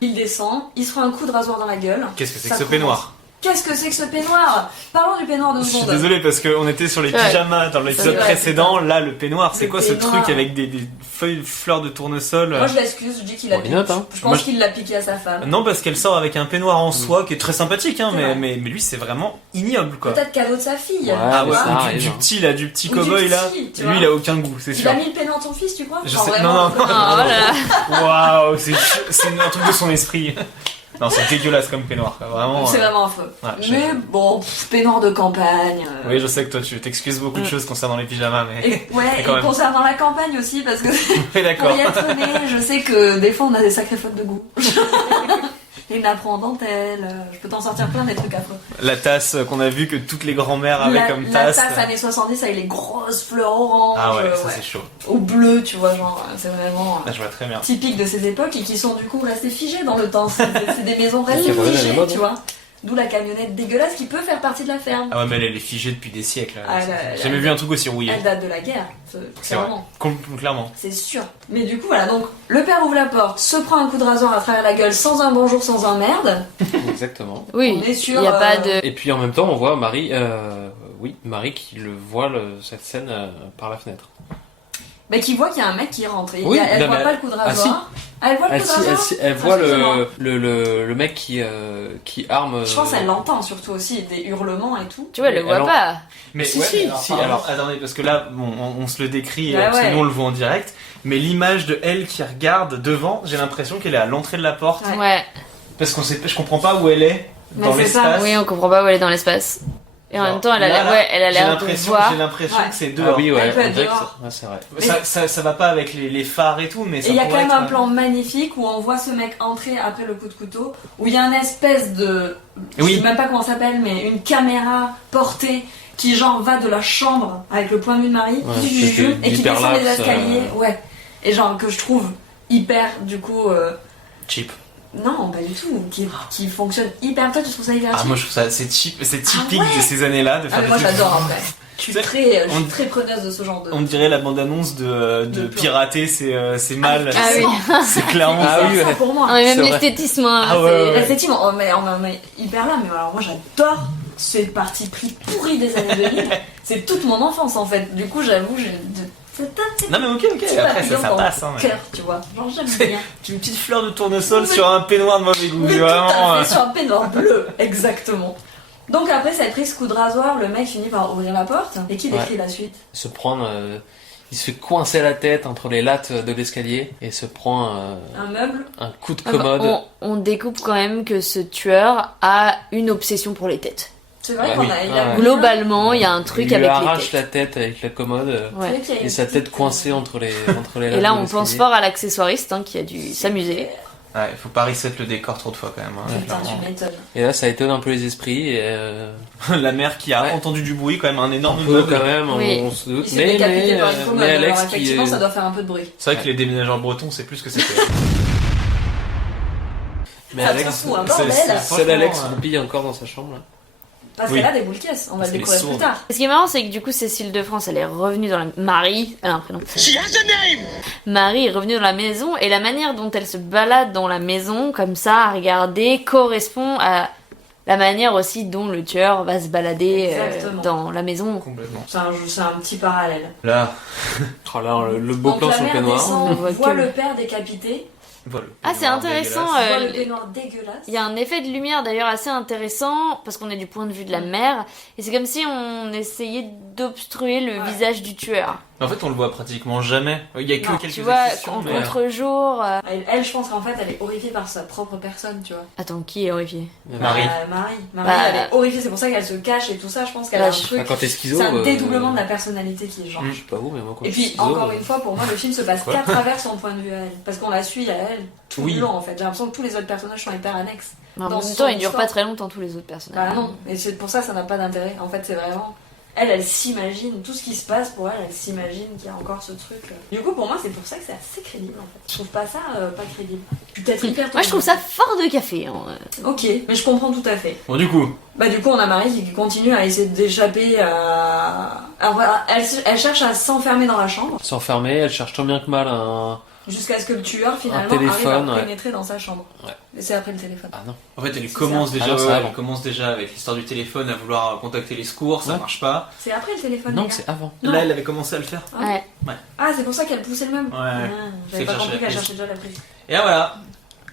Il descend, il se prend un coup de rasoir dans la gueule. Qu'est-ce que c'est Ça que ce commence. peignoir? Qu'est-ce que c'est que ce peignoir? Parlons du peignoir de Je suis seconde. désolé parce qu'on était sur les Ouais. pyjamas dans l'épisode C'est vrai, précédent. Là, le peignoir, c'est Le quoi ce peignoir. truc avec des feuilles, fleurs de tournesol? Moi je l'excuse, je dis qu'il a Why piqué. not, hein. Je Moi, pense je- qu'il l'a piqué à sa femme. Non, parce qu'elle sort avec un peignoir en soie qui est très sympathique, hein, C'est vrai. mais lui, c'est vraiment ignoble, quoi. Peut-être cadeau de sa fille. Ouais, Ah tu ouais, vois. ça ou arrive, du hein. petit là, du petit Ou du cow-boy là. petit, tu Lui, vois. il a aucun goût, c'est Il sûr. a mis le peignoir de son fils, tu crois? Je Genre sais- vraiment, non, non. Ah, voilà. Waouh, c'est un truc de son esprit. Non, c'est dégueulasse comme peignoir, quoi. Vraiment. C'est vraiment affreux. Ouais, Mais bon, peignoir de campagne. Oui, je sais que toi, tu t'excuses beaucoup de choses concernant les pyjamas, mais. Et, ouais, quand et même. concernant la campagne aussi, parce que Oui, pour d'accord. y être honnête, je sais que des fois on a des sacrées fautes de goût. Les napperons en dentelle, je peux t'en sortir plein des trucs affreux. La tasse qu'on a vu que toutes les grand-mères avaient comme la tasse. tasse années 70 avec les grosses fleurs oranges, Ah ouais, ça c'est chaud. au bleu, tu vois, genre, c'est vraiment Là, je vois très bien. typique de ces époques et qui sont du coup restées figées dans le temps. C'est des maisons restées Qui reviennent à la figées, mode, tu hein. vois. D'où la camionnette dégueulasse qui peut faire partie de la ferme. Ah ouais, mais elle est figée depuis des siècles. Ah, J'ai jamais vu un truc aussi rouillé. Elle date de la guerre, C'est vrai. clairement. Clairement. C'est sûr. Mais du coup, voilà, donc le père ouvre la porte, se prend un coup de rasoir à travers la gueule sans un bonjour, sans un merde. Exactement. Oui, On est sur, il n'y a pas de... Et puis en même temps, on voit Marie, Marie qui le voit cette scène par la fenêtre. Mais qui voit qu'il y a un mec qui rentre. Et Oui, elle non, voit mais pas le coup de ah, rasoir. Elle voit le Elle, coup de rasoir. elle voit Excuse-moi. le mec qui arme. Je pense qu'elle l'entend surtout aussi, des hurlements et tout. Tu vois, elle le voit Alors- pas. Mais Si, ouais, si, mais alors, si, pardon, alors. attendez, parce que là, bon, on se le décrit, Bah parce que ouais. nous on le voit en direct, mais l'image de elle qui regarde devant, j'ai l'impression qu'elle est à l'entrée de la porte, Ouais. Ouais. parce qu'on sait, je comprends pas où elle est Mais dans c'est ça, l'espace. Oui, on comprend pas où elle est dans l'espace. Et en Genre, même temps, elle a là, l'air, ouais, elle a j'ai l'air de voir. J'ai l'impression Ouais. que c'est Ah dehors. oui, ouais, Elle peut être on dirait que dehors. ouais, c'est vrai. Ça va pas avec les phares et tout, mais ça Et il y a pourrait quand même être- un plan magnifique où on voit ce mec entrer après le coup de couteau, où il y a une espèce de. Je Oui. sais même pas comment ça s'appelle, mais une caméra portée qui, genre, va de la chambre avec le point de vue de Marie, Ouais, et qui descend les d'hyperlapse, escaliers. Ouais. Et genre, que je trouve hyper, du coup. cheap. Non, pas du tout. Qui fonctionne hyper. Toi, tu trouves ça hyper Ah, cheap? moi je trouve ça, c'est cheap, c'est typique Ah ouais. de ces années-là de Ah, faire mais des moi trucs- j'adore en vrai. Je suis très on- preneuse de ce genre de. On dirait la bande-annonce de De pirater, c'est mal. Ah oui. C'est clairement Ah ça. oui, ça ouais. pour moi. Non, mais même C'est vrai. l'esthétisme, hein, Ah ouais, c'est- ouais. Effectivement, on est hyper là, mais alors moi j'adore ce parti pris pourri des années 2000. C'est toute mon enfance en fait. Du coup, j'avoue, j'ai Non mais ok, petit après papillon ça dans passe. le Hein, mais- cœur, tu vois. Genre j'aime bien. Une petite fleur de tournesol sur un peignoir de mauvais goût, Mais c'est tout vraiment. à fait, sur un peignoir bleu, exactement. Donc après cette prise coup de rasoir, le mec finit par ouvrir la porte et qui décrit la suite. Se prendre, il se fait coincer la tête entre les lattes de l'escalier et se prend Un meuble. un coup de Ah bah, commode. on découpe quand même que ce tueur a une obsession pour les têtes. C'est vrai Ah qu'on oui. a. Il Ah a ouais. Globalement, il y a un Il truc lui avec arrache les la tête avec la commode têtes. Ouais. C'est vrai qu'il y a et une sa tête petite, coincée entre les lattes. Et là, de on l'escalier. pense fort à l'accessoiriste hein, qui a dû s'amuser. Ouais, faut pas reset le décor trop de fois quand même. Hein, Putain, clairement. tu m'étonnes. Et là, ça étonne un peu les esprits. Et, La mère qui a Ouais. entendu du bruit, quand même un énorme un peu meuble. quand même, Oui. on se doute. Il s'est décapité par une commode, mais alors Alex qui effectivement est... ça doit faire un peu de bruit. C'est vrai que les déménageurs bretons, c'est plus que c'était. Mais Ça Alex, se fout un c'est- bordel. c'est- seul Alex franchement, roupille encore dans sa chambre. Là. Parce Oui. qu'elle a des boules caisses, on va Parce le qu'elle est découvrir plus sourde. tard. Ce qui est marrant, c'est que du coup, Cécile de France, elle est revenue dans la... Marie, elle a un prénom. Marie est revenue dans la maison, et la manière dont elle se balade dans la maison, comme ça, à regarder, correspond à la manière aussi dont le tueur va se balader Exactement. dans la maison. Complètement. C'est un petit parallèle. Là, Oh là, le beau Donc plan la sur le mère peignoir. descend, On voit voit que- le père décapité, voilà. Ah, c'est intéressant, Dégueulasse. voit le peignoir dégueulasse. Il y a un effet de lumière d'ailleurs assez intéressant parce qu'on est du point de vue de la mère et c'est comme si on essayait d'obstruer le Ouais. visage du tueur. En fait, on le voit pratiquement jamais. Il y a que Non, quelques Tu vois, exceptions, en mais- contre-jour. Elle, je pense qu'en fait, elle est horrifiée par sa propre personne, tu vois. Attends, qui est horrifié? Marie. Marie, Bah, elle est horrifiée, c'est pour ça qu'elle se cache et tout ça. Je pense qu'elle a bah, un je- truc. Bah, quand t'es schizo. C'est un dédoublement de la personnalité qui est genre. Je sais pas où, mais moi quand Et je suis puis, schizo, encore une fois, pour moi, le film se passe Quoi qu'à travers son point de vue à elle. Parce qu'on la suit à elle tout Oui. le long, en fait. J'ai l'impression que tous les autres personnages sont hyper annexes. Mais en Dans même son temps, il dure histoire. pas très longtemps tous les autres personnages. Bah non, et c'est pour ça que ça n'a pas d'intérêt. En fait, c'est vraiment. Elle s'imagine, tout ce qui se passe pour elle, elle s'imagine qu'il y a encore ce truc. Du coup, pour moi, c'est pour ça que c'est assez crédible, en fait. Je trouve pas ça pas crédible. Je suis peut-être hyper Moi, je trouve ça fort de café. Hein. Ok, mais je comprends tout à fait. Bon, du coup, Bah du coup on a Marie qui continue à essayer d'échapper à... Alors voilà, elle cherche à s'enfermer dans la chambre s'enfermer, elle cherche tant bien que mal un. jusqu'à ce que le tueur finalement téléphone, arrive à ouais. pénétrer dans sa chambre. Ouais. Et c'est après le téléphone. Ah non. en fait, elle C'est commence ça. déjà, Ah non, c'est ouais, avant. elle commence déjà avec l'histoire du téléphone à vouloir contacter les secours, ça Ouais. marche pas. C'est après le téléphone. Non, les gars. c'est avant. Non. Là, elle avait commencé à le faire. Ah. Ouais. Ah c'est pour ça qu'elle poussait le même. Ouais. Ah, C'est j'avais que pas compris chercher la qu'elle prise. cherchait déjà la prise. Et là, voilà.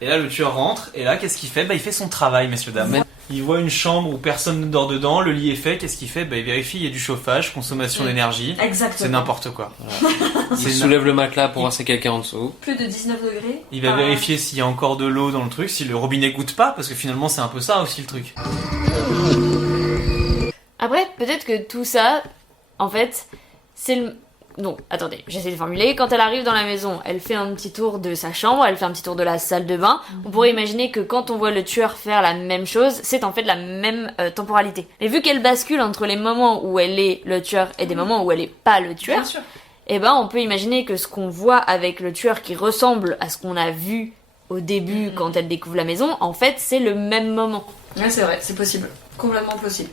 Et là, le tueur rentre, et là, qu'est-ce qu'il fait? Bah, il fait son travail, messieurs, dames. Mais- Il voit une chambre où personne ne dort dedans, le lit est fait, qu'est-ce qu'il fait? Bah, il vérifie, il y a du chauffage, consommation d'énergie. Exactement. C'est n'importe quoi. Il C'est soulève le matelas pour voir s'il y a quelqu'un en dessous. Plus de 19 degrés. Il va Ah. vérifier s'il y a encore de l'eau dans le truc, si le robinet goûte pas, parce que finalement, c'est un peu ça aussi le truc. Après, peut-être que tout ça, en fait, c'est le... Donc, attendez, j'essaie de formuler. Quand elle arrive dans la maison, elle fait un petit tour de sa chambre, elle fait un petit tour de la salle de bain. On pourrait imaginer que quand on voit le tueur faire la même chose, c'est en fait la même temporalité. Mais vu qu'elle bascule entre les moments où elle est le tueur et des moments où elle est pas le tueur, Bien sûr. eh ben on peut imaginer que ce qu'on voit avec le tueur qui ressemble à ce qu'on a vu au début quand elle découvre la maison, en fait, c'est le même moment. Ouais c'est vrai, c'est possible. Complètement possible.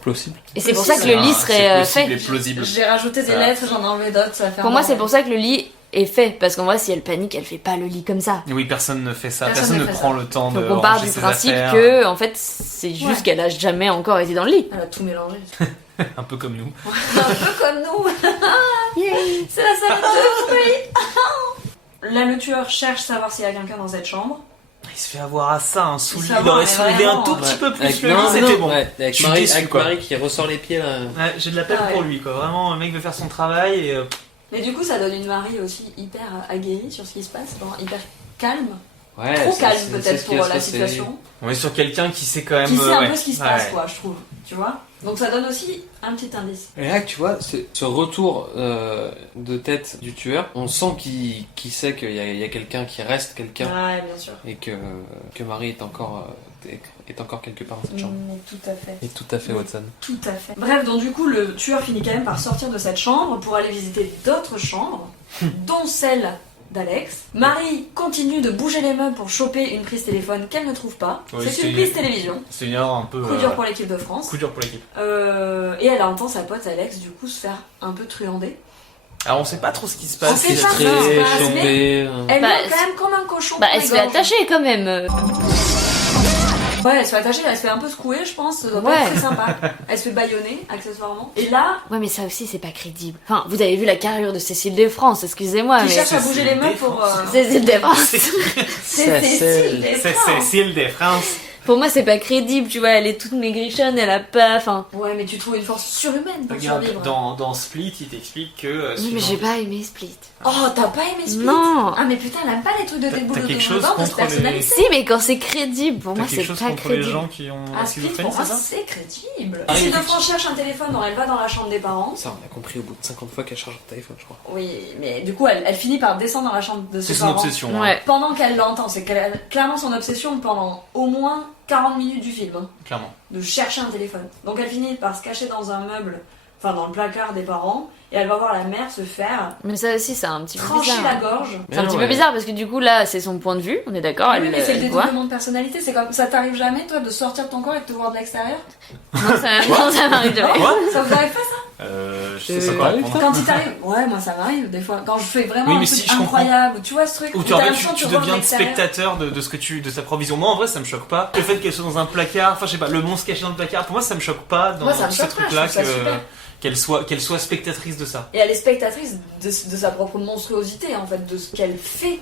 Plausible. Et c'est pour ça que le lit serait C'est possible fait. et plausible. J'ai rajouté des Ça- lettres, j'en ai enlevé d'autres, ça va faire Pour moi, marrant. c'est pour ça que le lit est fait. Parce qu'en vrai, si elle panique, elle fait pas le lit comme ça. Oui, personne ne fait ça, Personne personne ne ne fait prend ça. le temps de Donc on part ranger du ses principe affaires. que, en fait, c'est juste Ouais. qu'elle a jamais encore été dans le lit. Elle a tout mélangé. Un peu comme nous. Un peu comme nous. C'est la salade de fruits. Là, le tueur cherche savoir s'il y a quelqu'un dans cette chambre. Il se fait avoir à ça, un sous-lit. Ça Il va, aurait mais soulevé un vraiment, tout ouais. petit peu plus Avec, le lit, non, c'était non, bon. ouais, Je avec, suis Marie, déçu, avec quoi. Marie qui ressort les pieds là. Ouais, j'ai de la peine Ah ouais. pour lui, quoi. Vraiment, le mec veut faire son travail et. Mais du coup, ça donne une Marie aussi hyper aguerrie sur ce qui se passe, genre hyper calme. Ouais, Trop c'est- calme c'est peut-être ce qui pour va se la passer. situation. On est sur quelqu'un qui sait quand même. Qui sait un ouais. peu ce qui se Ouais. passe, quoi, je trouve. Tu vois. Donc ça donne aussi un petit indice. Et là, tu vois, ce retour de tête du tueur, on sent qu'il sait qu'il y a quelqu'un qui reste quelqu'un Ouais, bien sûr. et que Marie est encore quelque part dans cette chambre. Mais tout à fait. Et tout à fait, Watson. Tout à fait. Bref, donc du coup, le tueur finit quand même par sortir de cette chambre pour aller visiter d'autres chambres, dont celle d'Alex. Marie continue de bouger les meubles pour choper une prise téléphone qu'elle ne trouve pas. Oui, C'est c'est une prise télévision. C'est une erreur un peu. Coup dur pour l'équipe de France. Coup dur pour l'équipe. Et elle entend sa pote Alex du coup se faire un peu truander. Alors on sait pas trop ce qui se On passe. sait pas Très ce qui se passe, chambé. Elle Bah, meurt quand même comme un cochon. Bah, pour elle les se fait gorges. attacher quand même. Ouais, elle se fait attacher, elle se fait un peu secouer, je pense. Ça doit pas Ouais. être très sympa. Elle se fait bâillonner, accessoirement. Et là, Ouais, mais ça aussi, c'est pas crédible. Enfin, vous avez vu la carrure de Cécile de France, excusez-moi, qui mais... cherche à c'est bouger les meubles pour. Cécile de France. C'est C'est Cécile des C'est France. Cécile des France. Pour moi, c'est pas crédible, tu vois, elle est toute maigrichonne, elle a pas... Enfin... Ouais, mais tu trouves une force surhumaine pour Regarde, survivre. dans Split, il t'explique que. Oui, mais suivant- j'ai pas aimé Split. Oh, t'as pas aimé Split? Non. Ah, mais putain, elle aime pas les trucs de T'as- tête t'as boule quelque de chose de contre personnalité. Si, mais quand c'est crédible, pour T'as moi, quelque c'est chose pas contre les crédible. gens qui ont la Ah, Split, schizophrénie, pour moi, c'est ça c'est crédible. Ah, Si oui, de France cherche un téléphone, donc elle va dans la chambre des parents. Ça, on a compris au bout de 50 fois qu'elle charge le téléphone, je crois. Oui, mais du coup, elle finit par descendre dans la chambre de C'est ses son parents. obsession. hein, Ouais. Pendant qu'elle l'entend, c'est qu'elle a clairement son obsession pendant au moins 40 minutes du film, hein, clairement. de chercher un téléphone. Donc elle finit par se cacher dans un meuble enfin dans le placard des parents, et elle va voir la mère se faire Mais ça aussi, c'est un petit peu trancher bizarre. la gorge. C'est un petit peu bizarre parce que du coup, là, c'est son point de vue, on est d'accord, Oui, mais c'est le elle voit. dédoublement de personnalité, c'est comme ça t'arrive jamais toi de sortir de ton corps et de te voir de l'extérieur? Non, ça m'arrive jamais. Ça vous arrive pas ça? Je sais ça quoi répondre. Quand il t'arrive, ouais, moi ça m'arrive des fois. Quand je fais vraiment Oui, un mais truc si, je comprends. incroyable, tu vois ce truc Ou où tu, t'as en fait, l'impression tu de te voir de deviens l'extérieur. spectateur de ce que de sa propre vision. Moi en vrai ça me choque pas. Le fait qu'elle soit dans un placard, enfin je sais pas, le monstre caché dans le placard, pour moi ça me choque pas dans Moi, ça me ce choque pas, truc-là je trouve ça super. qu'elle soit spectatrice de ça. Et elle est spectatrice de sa propre monstruosité en fait, de ce qu'elle fait,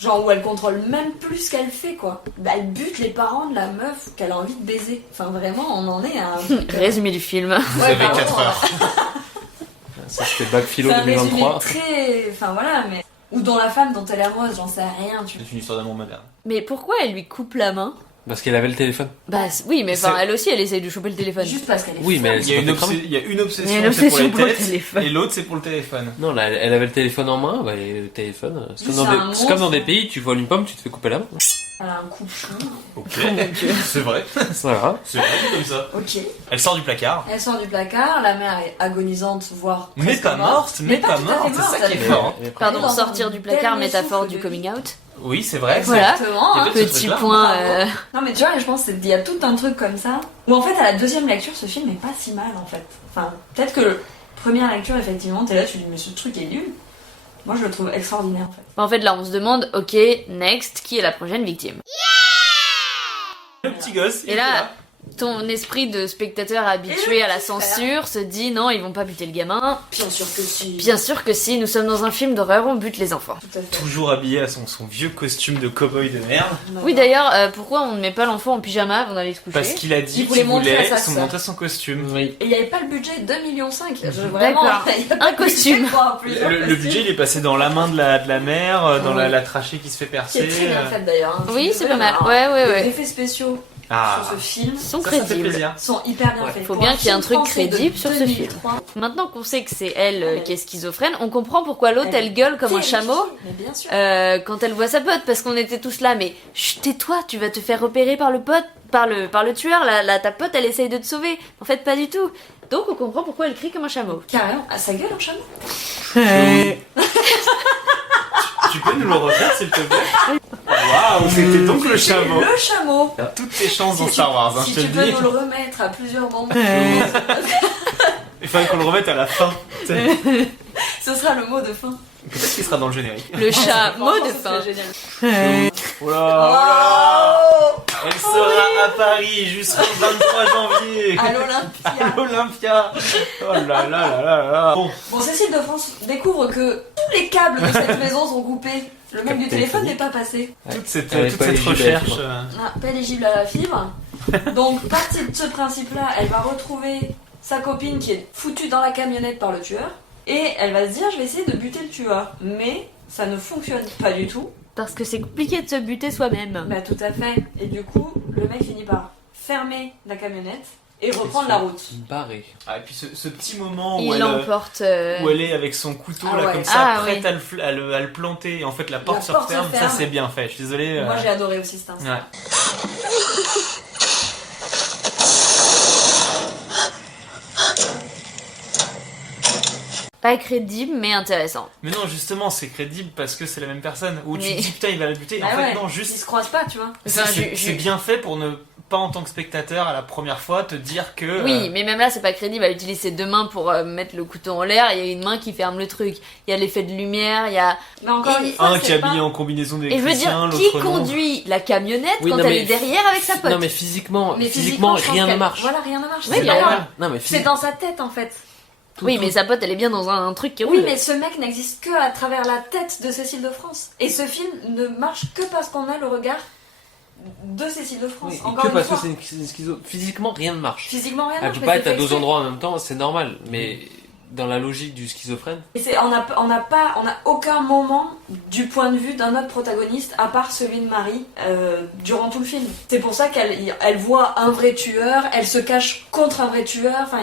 genre où elle contrôle même plus ce qu'elle fait quoi. Bah, elle bute les parents de la meuf qu'elle a envie de baiser. Enfin vraiment, on en est à un truc, Résumé du film. Vous avez pardon, 4 heures. Ça, c'était Bac Philo C'est un résumé 2023. très... Enfin voilà, mais... Ou dans la femme dont elle est amoureuse, j'en sais rien, tu vois. C'est une histoire d'amour moderne. Mais pourquoi elle lui coupe la main? Parce qu'elle avait le téléphone. Bah oui, mais enfin, C'est- elle aussi, elle essaye de choper le téléphone. Juste parce qu'elle est Oui, mais elle Il y a s'est une, pas fait cramer. il y a une obsession, Il y a une c'est pour obsession les pour le têtes, téléphone. et l'autre c'est pour le téléphone. Non, là, elle avait le téléphone en main, bah, et le téléphone. C'est Oui, comme, c'est un c'est comme dans monstre. des pays, tu voles une pomme, tu te fais couper la main. Elle a un coup de cheveux. Ok, Oh mon Dieu. c'est vrai. Voilà. C'est vrai, c'est comme ça. Ok. Elle sort du placard. Elle sort du placard, la mère est agonisante, voire Mais presque pas morte, mais pas tout à fait morte, c'est ça elle qui est est- fort. Pardon, Dans sortir un du placard, dernier métaphore souffle du de coming vie. out. Oui, c'est vrai. Voilà. Exactement. Il y a hein. peut-être ce Petit truc-là. point. Non mais tu vois, je pense qu'il y a tout un truc comme ça. Où en fait, à la deuxième lecture, ce film est pas si mal en fait. Enfin, peut-être que première lecture, effectivement, t'es là, tu dis mais ce truc est nul. Moi, je le trouve extraordinaire en fait. En fait, là, on se demande, ok, next, qui est la prochaine victime? Le petit gosse. il Et est là, ton esprit de spectateur habitué à la petit frère. censure se dit non, ils vont pas buter le gamin. Bien sûr que si. Bien sûr que si, nous sommes dans un film d'horreur, on bute les enfants. Tout à fait. toujours habillé à son vieux costume de cow-boy de merde. Oui, d'ailleurs, pourquoi on ne met pas l'enfant en pyjama avant d'aller se coucher? Parce qu'il a dit Il voulait qu'il montrer à voulait sa se sœur. montrer son costume. Oui. Et il n'y avait pas le budget 2,5 millions. Vraiment, D'accord. il y a pas Un de budget costume. pour avoir plusieurs Le costumes. budget il est passé dans la main de la mère, dans Oui. la trachée qui se fait Qui percer. est très bien faite d'ailleurs. hein. Oui, Je suis c'est pas désolée, mal. hein. Ouais, ouais, Les ouais. effets spéciaux Ah, sur ce film Ils sont ça fait crédibles. plaisir. sont hyper bien Ouais. faits. Faut Pour bien un qu'il y ait un film truc français de crédible sur ce film. 2003, Maintenant qu'on sait que c'est elle Ouais. qui est schizophrène, on comprend pourquoi l'autre elle gueule comme un terrifiée, chameau Mais bien sûr. quand elle voit sa pote, parce qu'on était tous là, mais chut, tais-toi, tu vas te faire repérer par le pote, par le tueur, ta pote elle essaye de te sauver. En fait, pas du tout. Donc on comprend pourquoi elle crie comme un chameau. Carrément. Ah, ça gueule un chameau. Tu peux nous le refaire s'il te plaît? Waouh, c'était donc le chameau. Le chameau. Toutes tes chances dans Si Star Wars, hein, si je te tu le peux dis. nous le remettre à plusieurs moments, Il fallait qu'on le remette à la fin. Tu sais. ce sera le mot de fin. Peut-être qu'il sera dans le générique. Le chameau de Franchement, fin. ce serait génial. Oh là, oh là. Oh Elle sera à Paris jusqu'au 23 janvier. À l'Olympia. À l'Olympia. Oh là là là là là. Bon, Bon, Cécile de France découvre que tous les câbles de cette maison sont coupés. Le mec du téléphone n'est pas passé. toute cette Elle est pas éligible à la recherche. fibre. Ah, pas éligible à la fibre. Donc, partie de ce principe-là, elle va retrouver sa copine qui est foutue dans la camionnette par le tueur. Et elle va se dire, je vais essayer de buter le tueur. Mais ça ne fonctionne pas du tout. Parce que c'est compliqué de se buter soi-même. Bah, tout à fait. Et du coup, le mec finit par fermer la camionnette et reprendre la route. Barré. Ah, et puis ce petit moment où Il l'emporte. où elle est avec son couteau Ah là ouais. comme ça, Ah prête oui. à le planter. Et en fait, la porte se porte se referme. Ça, ferme. c'est bien fait. Je suis désolé. Moi, j'ai adoré aussi cet instant. Ouais. Pas crédible, mais intéressant. Mais non, justement, c'est crédible parce que c'est la même personne. Où tu Mais- te dis putain, il va la buter. Bah en fait, ouais, non, ils juste. se croisent pas, tu vois. Enfin, C'est bien fait pour ne pas, en tant que spectateur, à la première fois, te dire que. Oui, mais même là, c'est pas crédible. Elle utilise ses deux mains pour mettre le couteau en l'air. Il y a une main qui ferme le truc. Il y a l'effet de lumière. Il y a. Mais encore Et- une fois, Un qui c'est est pas... habillé en combinaison Et je veux d'électricien, dire, qui l'autre non. conduit la camionnette Oui, quand non, elle mais est derrière avec sa pote? Non, mais physiquement, Mais physiquement, je pense rien ne qu'elle- marche. Voilà, rien ne marche. Oui, c'est mais pas alors- grave. Non, mais C'est dans sa tête en fait. Oui, mais sa pote, elle est bien dans un truc qui roule. Oui, mais ce mec n'existe que à travers la tête de Cécile de France. Et ce film ne marche que parce qu'on a le regard de Cécile de France. Oui, et Encore que une parce fois. que c'est une schizo. Physiquement, rien ne marche. Physiquement, rien ne Elle marche. peut mais pas c'est être à fait deux exprès. endroits en même temps, c'est normal. Mais dans la logique du schizophrène, Et on n'a aucun moment du point de vue d'un autre protagoniste à part celui de Marie durant tout le film. C'est pour ça qu'elle voit un vrai tueur, elle se cache contre un vrai tueur. Enfin,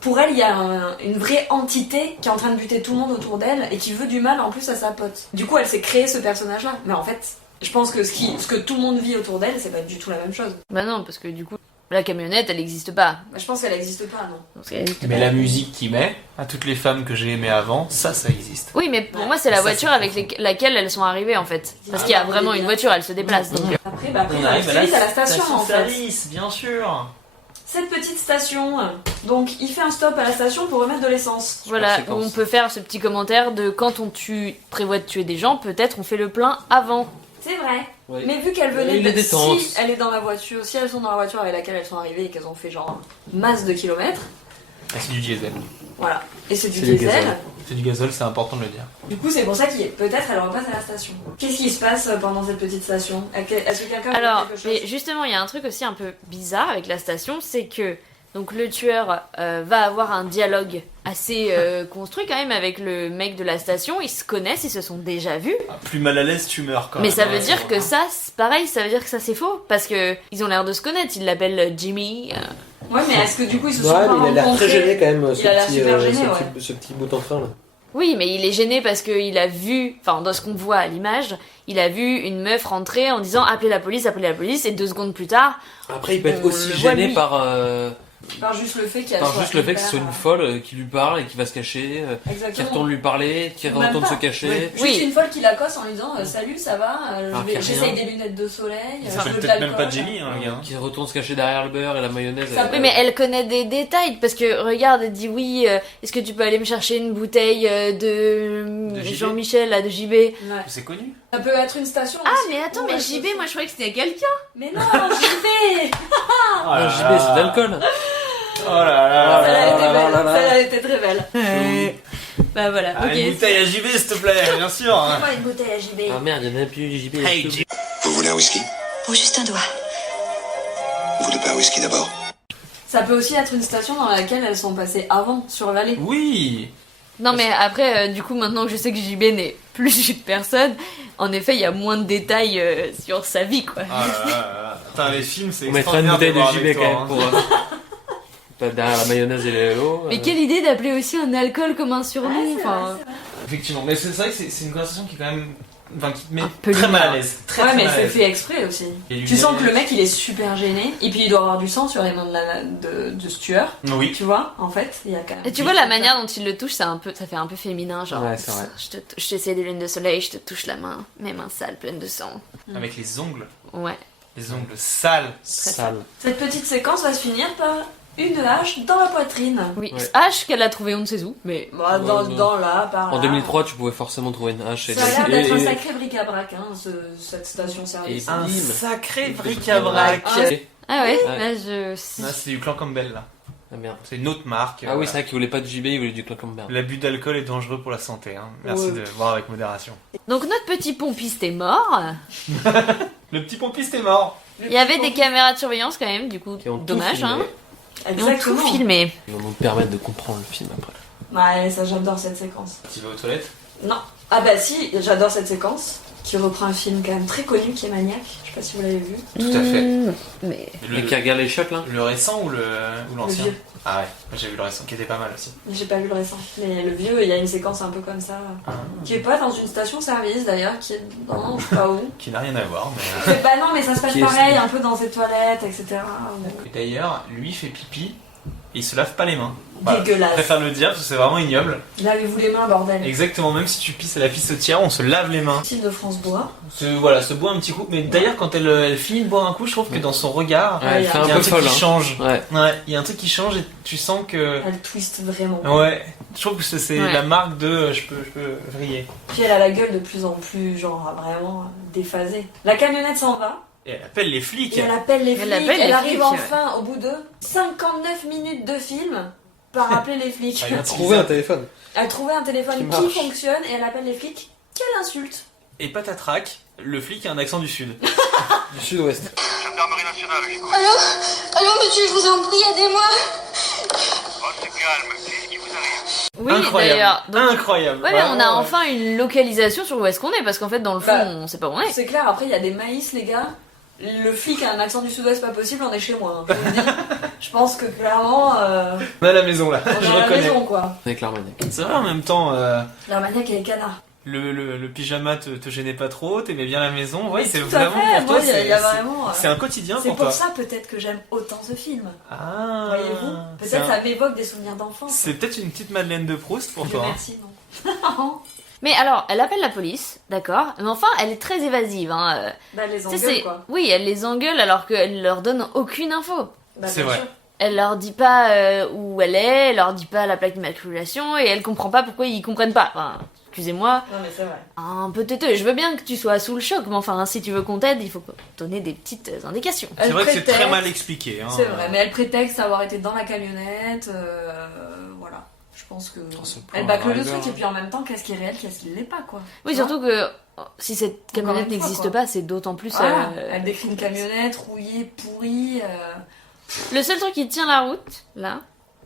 pour elle, il y a une vraie entité qui est en train de buter tout le monde autour d'elle et qui veut du mal en plus à sa pote. Du coup, elle s'est créée ce personnage-là. Mais en fait, je pense que ce que tout le monde vit autour d'elle, c'est pas du tout la même chose. Bah non, parce que du coup, La camionnette, elle n'existe pas. Bah, je pense qu'elle existe pas, non. Donc, elle existe Mais pas. la musique qu'il met, à toutes les femmes que j'ai aimées avant, ça existe. Oui, mais pour moi, c'est la Ça, voiture c'est avec laquelle elles sont arrivées en fait. Parce qu'il y a vraiment une voiture, elle se déplace. Donc... Après, bah, On on arrive arrive à la station en fait. service, bien sûr. Cette petite station, donc il fait un stop à la station pour remettre de l'essence. Voilà, Super où séquence. on peut faire ce petit commentaire de quand on prévoit de tuer des gens, peut-être on fait le plein avant. C'est vrai. Oui. Mais vu qu'elle venait Il est détente. si elle est dans la voiture, si elles sont dans la voiture avec laquelle elles sont arrivées et qu'elles ont fait genre masse de kilomètres, Ah, c'est du diesel. voilà. Et c'est du C'est du diesel. gazole. C'est du gazole, c'est important de le dire. Du coup, c'est pour ça qu'il peut-être elle repasse à la station. Qu'est-ce qui se passe pendant cette petite station? Est-ce que quelqu'un Alors, veut quelque chose? mais justement, il y a un truc aussi un peu bizarre avec la station, c'est que donc le tueur va avoir un dialogue assez construit quand même avec le mec de la station. Ils se connaissent, ils se sont déjà vus. Ah, plus mal à l'aise, tu meurs quand Mais même. ça veut Ouais, dire c'est que vrai. ça, c'est pareil, ça veut dire que ça c'est faux. Parce que ils ont l'air de se connaître. Ils l'appellent Jimmy. Ouais, mais est-ce que du coup ils se sont Ouais, pas mais il a l'air rencontrés? très gêné quand même, Il a l'air super gêné, ce petit bout en train là. Oui, mais il est gêné parce qu'il a vu, enfin dans ce qu'on voit à l'image, il a vu une meuf rentrer en disant appelez la police, et 2 secondes plus tard, Après, il peut être On aussi le voit, Gêné lui. Par juste le fait qu'elle par soit juste le fait que ce soit hyper, une folle qui lui parle et qui va se cacher, qui Exactement. retourne lui parler, qui Même retourne pas. se cacher. Ouais. Juste Oui. une folle qui l'accoste en lui disant salut, ça va, Ah, qui a j'essaye rien. des lunettes de soleil, Il je s'appelle veux de peut-être même l'alcool. pas Jimmy, hein, le gars. Qui retourne se cacher derrière le beurre et la mayonnaise. Ça elle- Oui, mais elle connaît des détails parce que regarde, elle dit oui. Est-ce que tu peux aller me chercher une bouteille de De JB? Jean-Michel là de JB? Ouais. C'est connu. Ça peut être une station. Ah aussi. mais attends, Ouais, mais c'est JB, ça. moi je croyais que c'était quelqu'un. Mais non, JB. Ah, JB, c'est de l'alcool. Oh là là. Celle-là était là belle. là là. Celle-là était très belle. Bah voilà. Ah, ok. une bouteille à JB, s'il te plaît, bien sûr. Moi une bouteille à JB. Ah merde, il y en a plus JB. Hey, Jimmy. Vous voulez un whisky? Pour juste un doigt. Vous voulez pas un whisky d'abord? Ça peut aussi être une station dans laquelle elles sont passées avant sur Vallée. Oui. Non mais après, du coup maintenant que je sais que JB n'est plus une personne, en effet il y a moins de détails sur sa vie quoi. Ah là là là. Putain, les films, c'est On mettra une extraordinaire bouteille de voir JB avec quand toi, même pour. Pas derrière la mayonnaise et l'eau. Mais quelle idée d'appeler aussi un alcool comme un surnom, Ouais, c'est enfin. vrai, c'est vrai. Effectivement, mais c'est vrai que c'est une conversation qui est quand même. Enfin, qui te met peu très mal à lunaire. l'aise. Très, Ouais, très mais mal à c'est l'aise. fait exprès aussi. Et Tu sens que le mec il est super gêné, et puis il doit avoir du sang sur les mains de ce tueur. Oui. Tu vois, en fait, il y a quand même. Et tu vois la manière dont il le touche, ça fait un peu féminin, genre. Ouais, c'est vrai. Je t'essaie des lunettes de soleil, je te touche la main, mes mains sales, pleines de sang. Avec les ongles. Ouais. Les ongles sales. Sale. Cette petite séquence va se finir par une hache dans la poitrine. Oui, Ouais. H qu'elle a trouvé on ne sait où, mais. Bah, dans, Ouais, dans là, par là. En 2003, tu pouvais forcément trouver une hache. Ça a l'air d'être un et- sacré bric-à-brac, hein, cette station-service. Et- Un Bim. sacré bric-à-brac. Ah, Ah ouais, Ouais. là je. Ah, c'est du Clan Campbell là. Ah merde. C'est une autre marque. Ah oui, c'est vrai qu'il voulait pas de JB, il voulait du Clan Campbell. L'abus d'alcool est dangereux pour la santé. Hein. Merci Ouais. de voir avec modération. Donc notre petit pompiste est mort. Le petit pompiste est mort. Il y avait des caméras de surveillance quand même, du coup, Qui ont tout dommage, filmé. hein. Ils ont tout Exactement. filmé. Ils vont nous permettre de comprendre le film après. Ouais, ça j'adore cette séquence. Tu vas aux toilettes? Non. Ah bah si, j'adore cette séquence qui reprend un film quand même très connu qui est Maniac. Je sais pas si vous l'avez vu. Tout à fait. Mais. Et qui regarde les shots là. Le récent ou l'ancien? vieux. Ah ouais, moi, j'ai vu le récent qui était pas mal aussi. Mais j'ai pas vu le récent. Mais le vieux, il y a une séquence un peu comme ça. Qui est pas dans une station-service d'ailleurs, qui est dans je sais pas où. Qui n'a rien à voir. Mais... C'est pas non, mais ça se passe Qui est- pareil, un peu dans ses toilettes, etc. Et d'ailleurs, lui fait pipi et il se lave pas les mains. Voilà. Je Dégueulasse. préfère le dire parce que c'est vraiment ignoble. Lavez-vous les mains, bordel. Exactement, même si tu pisses à la pissotière, on se lave les mains. Style de France Bois. Voilà, se boit un petit coup. Mais d'ailleurs, quand elle finit de boire un coup, je trouve que dans son regard, Ouais, elle fait il il y un a un peu truc folle. qui Hein. change. Ouais. Ouais, il y a un truc qui change et tu sens que. Elle twist vraiment. Ouais, je trouve que c'est Ouais. la marque de je peux vriller. Puis elle a la gueule de plus en plus, genre vraiment déphasée. La camionnette s'en va. Et elle appelle les flics. Et elle appelle les Elle flics. appelle les Elle arrive flics, enfin, au bout de 59 minutes de film, par appeler les flics. Ouais, Trouver un téléphone. Elle trouvait un téléphone Qui qui marche. fonctionne et elle appelle les flics. Quelle insulte! Et patatrac, le flic a un accent du sud. Du sud-ouest. Gendarmerie nationale, j'écoute. Allô, monsieur, je vous en prie, aidez-moi. Oh, c'est calme. Qu'est-ce qui vous arrive? Oui, Incroyable. d'ailleurs. Donc- Incroyable. Ouais, mais on a Vraiment, enfin une localisation sur où est-ce qu'on est, parce qu'en fait, dans le fond, Bah, on sait pas où on est. C'est clair, après il y a des maïs, les gars. Le flic a un accent du sud-ouest, pas possible, on est chez moi. Hein, je vous le dis. Je pense que clairement, On est à la maison là, on est je à la reconnais. maison quoi. Avec l'Armagnac. C'est vrai en même temps. L'armagnac et les canards. le pyjama te gênait pas trop, t'aimais bien la maison. Ouais, Mais c'est tout à vraiment fait, pour toi, moi, il y a vraiment, c'est un quotidien C'est pour pour toi. ça peut-être que j'aime autant ce film. Ah, Voyez-vous, c'est peut-être un- ça m'évoque des souvenirs d'enfance. C'est peut-être une petite Madeleine de Proust pour Dieu toi. merci, non. Mais alors, elle appelle la police, d'accord, mais enfin, elle est très évasive, hein. Bah, les Tu sais, engueule, quoi. oui, elle les engueule alors qu'elle leur donne aucune info. Bah, C'est bien vrai. sûr. Elle leur dit pas où elle est, elle leur dit pas la plaque d'immatriculation, et elle comprend pas pourquoi ils comprennent pas. Enfin, excusez-moi, Non, mais c'est vrai. un peu têteux. Je veux bien que tu sois sous le choc, mais enfin, si tu veux qu'on t'aide, il faut donner des petites indications. C'est Elle vrai que c'est très prétexte- mal expliqué. Hein. C'est vrai, mais elle prétexte avoir été dans la camionnette, voilà. Je pense que On se prend elle bâcle un le driver. truc et puis en même temps, qu'est-ce qui est réel, qu'est-ce qui l'est pas, quoi. Oui, Tu vois surtout que si cette camionnette une fois, n'existe quoi. pas, c'est d'autant plus... Voilà, elle décrit une camionnette rouillée, pourrie. Le seul truc qui tient la route, là...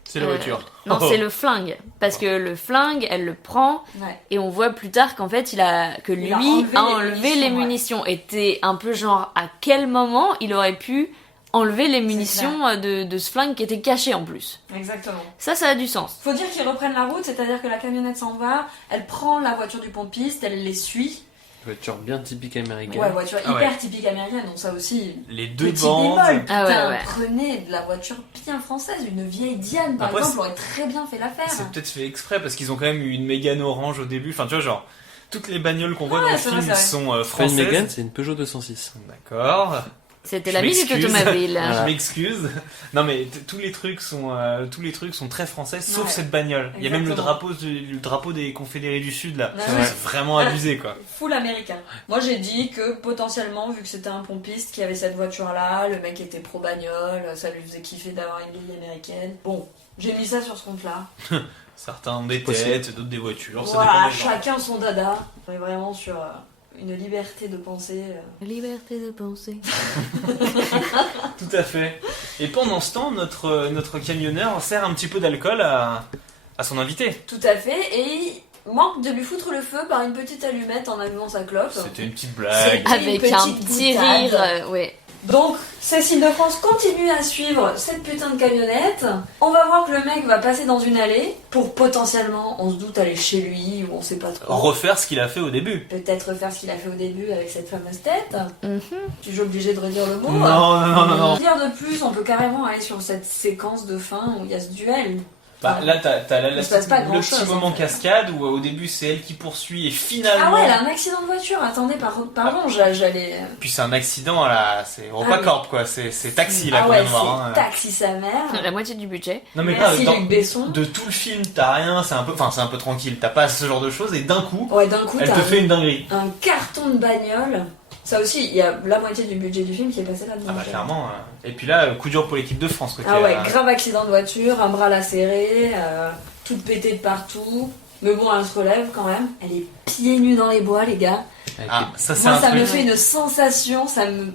C'est la voiture. Non, Oh. c'est le flingue. Parce que le flingue, elle le prend, Ouais. et on voit plus tard qu'en fait, lui a a enlevé les enlevé les munitions, munitions. Et t'es un peu genre, à quel moment il aurait pu enlever les munitions de ce flingue qui était caché en plus. Exactement. Ça a du sens. Faut dire qu'ils reprennent la route, c'est-à-dire que la camionnette s'en va, elle prend la voiture du pompiste, elle les suit. Voiture bien typique américaine. Ouais, voiture Ah hyper ouais. typique américaine, donc ça aussi. Les deux Petit bandes. bémol, putain, Ah ouais, ouais. prenez de la voiture bien française, une vieille Diane par Après, exemple aurait très bien fait l'affaire. C'est peut-être fait exprès parce qu'ils ont quand même eu une Mégane orange au début. Enfin, tu vois, genre, toutes les bagnoles qu'on voit dans le c'est film vrai, c'est sont C'est pas une françaises. Mégane, c'est une Peugeot 206. D'accord. C'était Je la musique m'excuse. automobile. Je m'excuse. Non mais tous les trucs sont très français, sauf Ouais. cette bagnole. Il y a même le Exactement. drapeau des Confédérés du Sud là. Ouais. C'est vraiment abusé quoi. Full américain. Moi j'ai dit que potentiellement, vu que c'était un pompiste qui avait cette voiture là, le mec était pro bagnole, ça lui faisait kiffer d'avoir une vieille américaine. Bon, j'ai mis ça sur ce compte là. Certains ont des Possible. têtes, d'autres des voitures. Ça Voilà, dépend des gens. chacun son dada. On est vraiment sur une liberté de penser. Liberté de penser. Tout à fait. Et pendant ce temps, notre camionneur sert un petit peu d'alcool à son invité. Tout à fait, et il manque de lui foutre le feu par une petite allumette en allumant sa clope. C'était une petite blague. C'est- Avec Une un petite petit boutade. rire, ouais. Donc, Cécile de France continue à suivre cette putain de camionnette. On va voir que le mec va passer dans une allée pour potentiellement, on se doute, aller chez lui ou on sait pas trop. Refaire ce qu'il a fait au début. Peut-être faire ce qu'il a fait au début avec cette fameuse tête. Mhm. Tu es obligé de redire le mot. Non. Dire de plus, on peut carrément aller sur cette séquence de fin où il y a ce duel. Bah, là, t'as Il se passe pas le grand-chose, petit moment en fait. cascade où au début c'est elle qui poursuit et finalement. Ah ouais, elle a un accident de voiture. Attendez, pardon, j'allais. Puis c'est un accident là, c'est Europacorp quoi, c'est taxi là Ah qu'on ouais, vient de voir. hein. c'est taxi sa mère. La moitié du budget. Non mais Merci pas Luc Besson. de tout le film, t'as rien, c'est un peu tranquille, t'as pas ce genre de choses et d'un coup, Ouais, d'un coup, elle t'as te fait une dinguerie. un carton de bagnole. Ça aussi, il y a la moitié du budget du film qui est passé là-dedans. Ah bah clairement. Et puis là, coup dur pour l'équipe de France quoi. Ah qui ouais, a- grave accident de voiture, un bras lacéré, toute pétée de partout. Mais bon, elle se relève quand même. Elle est pieds nus dans les bois, les gars. Avec Ah, ça c'est Moi, un ça truc. me fait une sensation,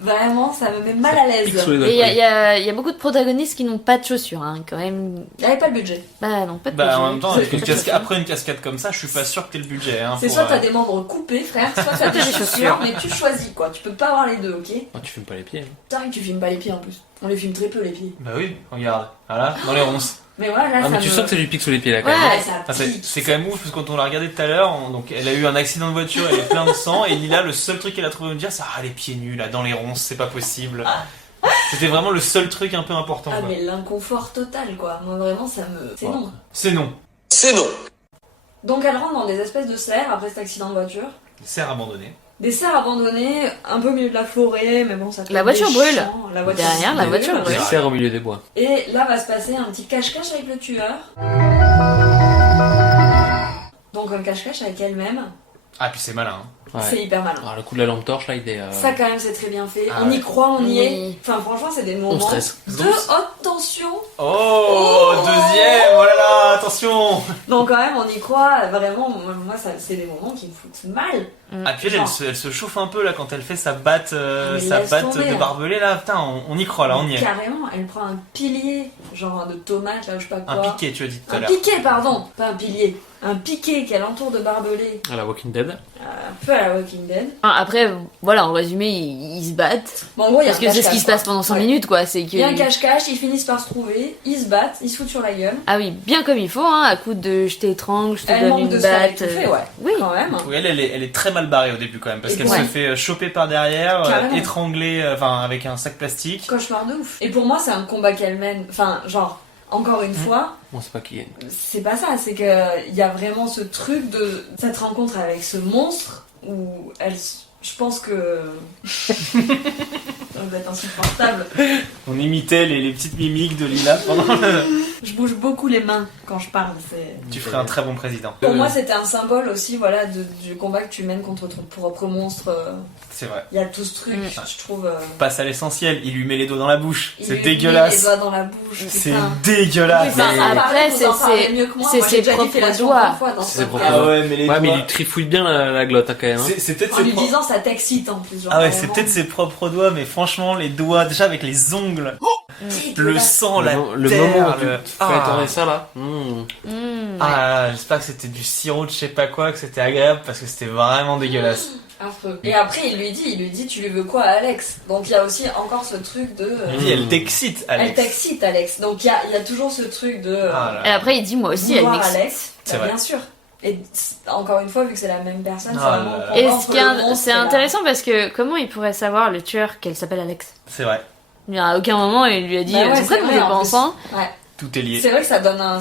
vraiment, ça me met mal à les pics l'aise. sous les doigts Et de il y a beaucoup de protagonistes qui n'ont pas de chaussures, hein, quand même. Il n'y avait pas le budget. Bah non, pas de Bah budget. en même temps, avec Pas une de cascade, chaussures. après une cascade comme ça, je suis pas sûr que t'aies le budget. Hein, C'est pour, soit t'as des membres coupés, frère, soit t'as des des chaussures, chaussures. mais tu choisis quoi. Tu peux pas avoir les deux, ok? Oh, tu fumes pas les pieds. hein. Putain, que tu filmes pas les pieds en plus. On les filme très peu, les pieds. Bah oui, regarde, voilà, dans les ronces. Mais voilà, là, Ah, ça mais tu me... sens que c'est du pic sous les pieds là quand Ouais. même. Ouais, ça Ah, c'est pique. c'est quand même ouf parce que quand on l'a regardé tout à l'heure, donc elle a eu un accident de voiture, elle est pleine de sang et Lila, le seul truc qu'elle a trouvé à me dire, c'est ah les pieds nus là dans les ronces, c'est pas possible. C'était vraiment le seul truc un peu important. Ah quoi. mais l'inconfort total quoi, moi vraiment ça me... C'est Ouais. non. C'est non. C'est non. Donc elle rentre dans des espèces de serres après cet accident de voiture. Serre abandonnée. Des serres abandonnées, un peu au milieu de la forêt, mais bon ça fait La voiture des brûle. champs, la voiture Derrière, la voiture Des brûle. serres au milieu des bois. Et là va se passer un petit cache-cache avec le tueur. Donc un cache-cache avec elle-même, Ah puis c'est malin. Hein. Ouais. c'est hyper malin. Alors, le coup de la lampe torche là, il est. Ça quand même c'est très bien fait, Ah on y ouais. croit, on y Oui. est. Enfin franchement c'est des moments stresse. de haute tension. Oh, deuxième, oh là là, attention. Donc quand même on y croit, vraiment, moi ça, c'est des moments qui me foutent mal. Ah puis elle se chauffe un peu là quand elle fait sa batte, Mais sa laisse batte tomber, de hein. barbelé là, putain, on y croit là, on y est. Carrément, elle prend un pilier, genre de tomate là, je sais pas Un quoi. piqué, tu as dit tout à Un l'heure. piquet, pardon, pas un pilier. Un piquet qu'elle entoure de barbelés, À la Walking Dead. un peu à la Walking Dead. Enfin, après, voilà, en résumé, ils se battent. Bon, en gros, il y a Parce un que c'est ce cache-cache, qui se passe quoi. pendant 5 Ouais. minutes, quoi. C'est que. Il y a un cache-cache, ils finissent par se trouver, ils se battent, ils se foutent sur la gueule. Ah oui, bien comme il faut, hein, à coups coup de je t'étrangle, je te Elle donne manque une de se faire batte. étouffer, ouais. Oui. Quand même. Oui, elle est très mal barrée au début quand même, parce Et qu'elle ouais. se fait choper par derrière, Carrément. étrangler, avec un sac plastique. Cauchemar de ouf. Et pour moi, c'est un combat qu'elle mène. Enfin, genre, encore une fois, On sait pas qui gagne. c'est pas ça. C'est qu'il y a vraiment ce truc de cette rencontre avec ce monstre où elle. Je pense que. Ça va être insupportable. On imitait les petites mimiques de Lila pendant le... Je bouge beaucoup les mains quand je parle. Tu ferais un très bon président. Pour moi, c'était un symbole aussi, voilà, du combat que tu mènes contre ton propre monstre. C'est vrai. Il y a tout ce truc, je trouve. Passe à l'essentiel, il lui met les doigts dans la bouche. Il C'est lui met dégueulasse. les doigts dans la bouche. C'est putain. dégueulasse. Oui, enfin, après, vous en parlez c'est- mieux que moi. c'est Moi, j'ai ses déjà dit propres fellation doigts. plein de fois dans C'est ce ses propres podcast. Ah ouais, mais les Ouais, mais doigts... il lui trifouille bien la glotte, hein, quand même. Hein. C'est peut-être En ses lui propres... disant, ça t'excite en plus. Genre, Ah ouais, c'est vraiment. peut-être ses propres doigts, mais franchement, les doigts, déjà avec les ongles, le Dégueulasse. sang, la le terre, moment où tu le- fais tourner ça là. Mmh. Ah, j'espère que c'était du sirop de je sais pas quoi, que c'était agréable, parce que c'était vraiment dégueulasse. Affreux. Et après, il lui dit, tu lui veux quoi à Alex? Donc il y a aussi encore ce truc de. Il dit, elle t'excite, Alex. Elle t'excite, Alex. Donc il y a toujours ce truc de. Ah là Et là. après, il dit moi aussi, elle vouloir m'excite. Alex. C'est Bah, vrai. bien sûr. Et encore une fois, vu que c'est la même personne, c'est Ah vraiment. là là. un Et combat ce entre qui est, le monstre c'est et la- intéressant parce que comment il pourrait savoir le tueur qu'elle s'appelle Alex? C'est vrai, Il à aucun moment il lui a dit Bah ouais, c'est vrai c'est qu'on vrai, fait en pas plus. ensemble. Ouais. tout est lié. C'est vrai que ça donne un.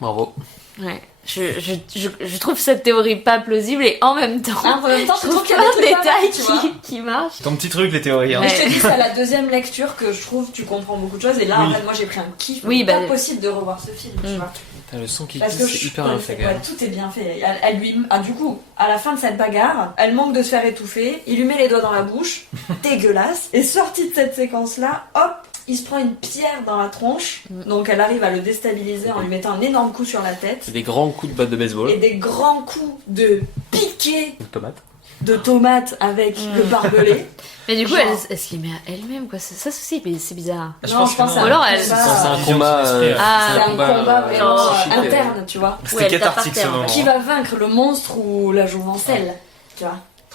Bravo. Ouais. Je trouve cette théorie pas plausible et en même temps, En même temps, je je trouve trouve qu'il y a plein des de trucs pas mal, détails tu vois. qui marchent. Ton petit truc, les théories. Hein. Ouais. Et je te dis, c'est à la deuxième lecture que je trouve tu comprends beaucoup de choses. Et là, Oui. en fait, moi j'ai pris un kiff. Oui, C'est bah- pas possible de revoir ce film, tu vois. T'as le son qui Parce que glisse, c'est hyper bien fait quand ouais, même. tout est bien fait. Elle lui, du coup, à la fin de cette bagarre, elle manque de se faire étouffer. Il lui met les doigts dans la bouche, dégueulasse. Et sortie de cette séquence-là, hop, il se prend une pierre dans la tronche. Donc elle arrive à le déstabiliser en lui mettant un énorme coup sur la tête C'est des grands coups de batte de baseball. et des grands coups de piqué Une tomate. de tomate avec le barbelé. Mais du coup, Genre. elle se les met à elle-même quoi. Ça aussi, c'est bizarre. Je Non, pense je que pense non. que Ou alors, elle- c'est C'est un un Vision combat. de son esprit, Ah, c'est un combat vraiment psychique, interne, tu vois. C'était elle tape cathartique par ce terre, moment. Qui va vaincre le monstre ou la jouvencelle, tu vois.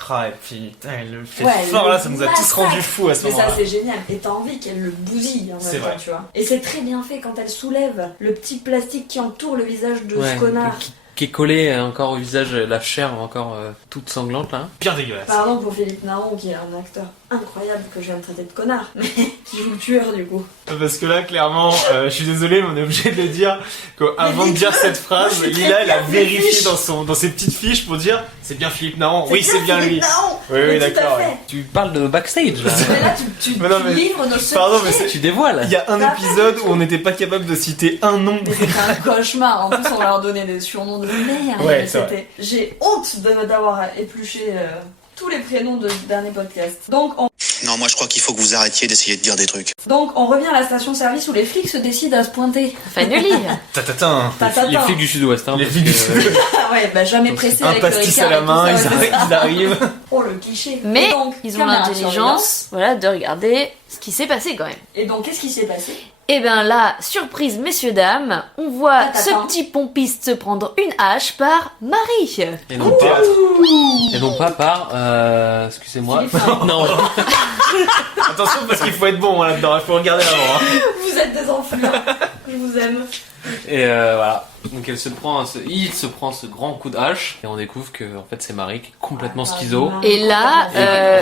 Ah, et puis, putain, elle le fait Ouais, fort le là, ça nous a tous massacre. rendus fous à ce Mais ça moment-là. c'est génial, et t'as envie qu'elle le bousille en C'est même temps, vrai. tu vois. Et c'est très bien fait quand elle soulève le petit plastique qui entoure le visage de Ouais, ce connard. qui est collé encore au visage, la chair encore toute sanglante là. Bien dégueulasse. Pardon pour Philippe Naron qui est un acteur incroyable que je viens de traiter de connard, mais qui joue le tueur du coup. Parce que là, clairement, je suis désolé, mais on est obligé de le dire qu'avant de Mais dire dites-le. cette phrase, Moi, je suis Lila, très elle a bien mes vérifié fiches. dans ses petites fiches pour dire c'est bien Philippe Naron. Oui, c'est bien lui. Philippe Naron. Oui, Mais oui, tout à d'accord. fait. ouais. Tu parles de backstage là. Mais là tu Mais non, mais- livres nos secrets. Pardon, mais c'est- Tu dévoiles. Il y a un Bah, épisode où on n'était pas capable de citer un nom. Mais c'était un cauchemar. En plus, on leur donnait des surnoms de merde. Ouais, Mais c'est vrai. J'ai honte d'avoir épluché tous les prénoms de ce dernier podcast. Donc Non, moi je crois qu'il faut que vous arrêtiez d'essayer de dire des trucs. on revient à la station-service où les flics se décident à se pointer. Finally. Tatatin. Les flics du sud-ouest. Hein, Les parce flics du que, Sud. Ah ouais, bah jamais pressé Un avec le pastis Ricard à la et tout main, ça, ils ouais, c'est ça. arrivent. Oh le cliché. Mais Et donc, ils ont caméra de l'intelligence, voilà, de regarder ce qui s'est passé quand même. surveillance. Et donc qu'est-ce qui s'est passé? Et ben là, surprise messieurs dames, on voit ce Attends. petit pompiste se prendre une hache par Marie. et non pas, et non pas par. Excusez-moi. Philippe Naron. Non. Attention parce qu'il faut être bon hein, là-dedans, il faut regarder avant. Hein. Vous êtes des enflures. Je vous aime. Et voilà. Donc il se prend ce grand coup de hache et on découvre que en fait c'est Marie qui est complètement schizo. Et là,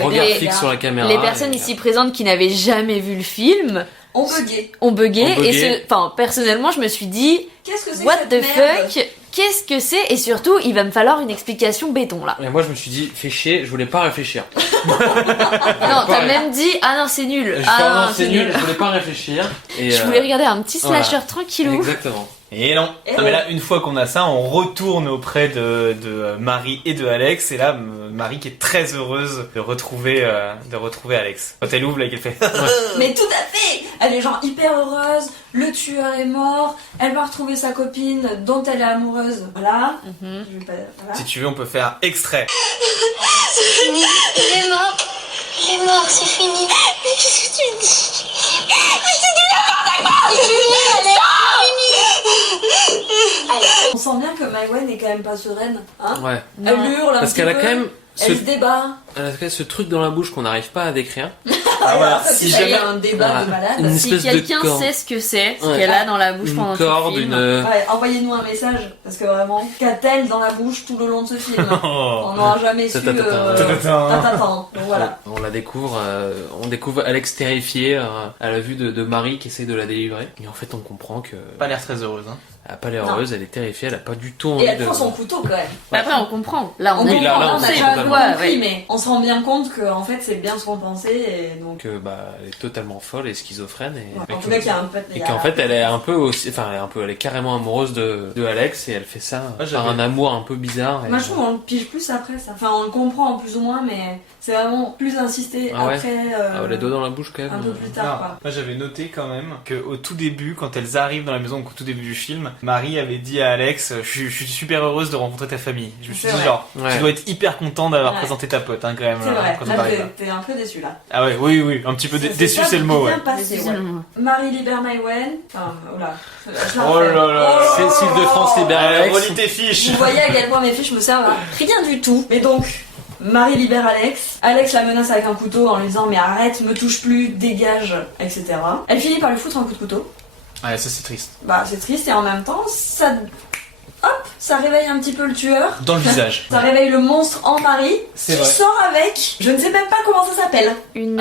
Regard les- fixe sur la caméra. Les personnes et- ici présentes qui n'avaient jamais vu le film On buguait. ont bugué. Ont bugué. Et enfin, personnellement, je me suis dit, Qu'est-ce que c'est what que the cette merde? fuck? Qu'est-ce que c'est? Et surtout, il va me falloir une explication béton là. Et moi je me suis dit, fais chier, je voulais pas réfléchir. Non, t'as pareil. même dit, ah non, c'est nul. Je fais, Ah non, non, c'est nul, je voulais pas réfléchir. Et, Je voulais regarder un petit voilà. slasher tranquillou. Exactement. Et non. Et Non, mais là, une fois qu'on a ça, on retourne auprès de Marie et de Alex. Et là, Marie qui est très heureuse de retrouver Alex. Quand elle ouvre, là, qu'elle fait. Mais tout à fait. Elle est genre hyper heureuse. Le tueur est mort. Elle va retrouver sa copine dont elle est amoureuse. Voilà. Mhm. Je vais pas- voilà. Si tu veux, on peut faire extrait. Il est mort. Il est mort, c'est fini. Mais qu'est-ce que tu dis? Mais c'est du n'importe quoi. C'est fini, allez, c'est fini. Allez. On sent bien que Maïwen est quand même pas sereine. Hein Ouais. Elle hurle un Parce petit qu'elle a peu. quand même Elle se débat. ce truc dans la bouche qu'on n'arrive pas à décrire. voilà, alors ça, si c'est jamais- un débat Voilà. de malade. Une Si espèce de quelqu'un corde. sait ce que c'est, ce Ouais. qu'elle a dans la bouche pendant Une tout le corde, film. Ouais, envoyez-nous un message, parce que vraiment, qu'a-t-elle dans la bouche tout le long de ce film? On n'aura jamais su. Ta-ta-ta. Donc voilà. On la découvre, on découvre Alex terrifiée à la vue de Marie qui essaie de la délivrer. Et en fait, on comprend que Pas l'air très heureuse, hein. elle a pas l'air heureuse, elle est terrifiée, elle a pas du tout Et envie elle de. prend son couteau quand même. Mais après, on comprend. Là, on On est Oui, là, comprend, on on a sait déjà totalement. compris, Ouais. mais on se rend bien compte que en fait c'est bien ce qu'on pensait et donc. Que elle est totalement folle et schizophrène et, Ouais, en tout cas, qu'il y a un peu. et qu'en fait elle est un peu aussi, enfin elle est carrément amoureuse de Alex et elle fait ça Ouais, par un amour un peu bizarre. Et... Moi je trouve qu'on le pige plus après ça. Enfin on le comprend en plus ou moins, mais c'est vraiment plus insisté Ah ouais. après. les doigts dans la bouche quand même. un peu plus Non. tard quoi. Moi j'avais noté quand même qu'au tout début, quand elles arrivent dans la maison, donc au tout début du film, Marie avait dit à Alex je suis super heureuse de rencontrer ta famille. Je me suis C'est dit vrai. genre, Ouais. tu dois être hyper content d'avoir Ouais. présenté ta pote hein, quand même C'est vrai. quand Là t'arrives là. t'es un peu déçu là. Ah ouais, oui, un petit peu Ça s'est déçu pas c'est le mot ouais. bien passé, ouais. Marie libère Maïwen. Enfin voilà. Je la Oh refais. là là. C'est Sylve de France libère Alex. Relis tes fiches. Vous voyez à quel point mes fiches me servent à rien du tout. Mais donc, Marie libère Alex. Alex la menace avec un couteau en lui disant mais arrête, me touche plus, dégage, etc. Elle finit par lui foutre un coup de couteau. Ouais, ça c'est triste. Bah c'est triste et en même temps, ça réveille un petit peu le tueur. Dans le visage. Ça réveille le monstre en Marie C'est qui vrai. sort avec, je ne sais même pas comment ça s'appelle. Une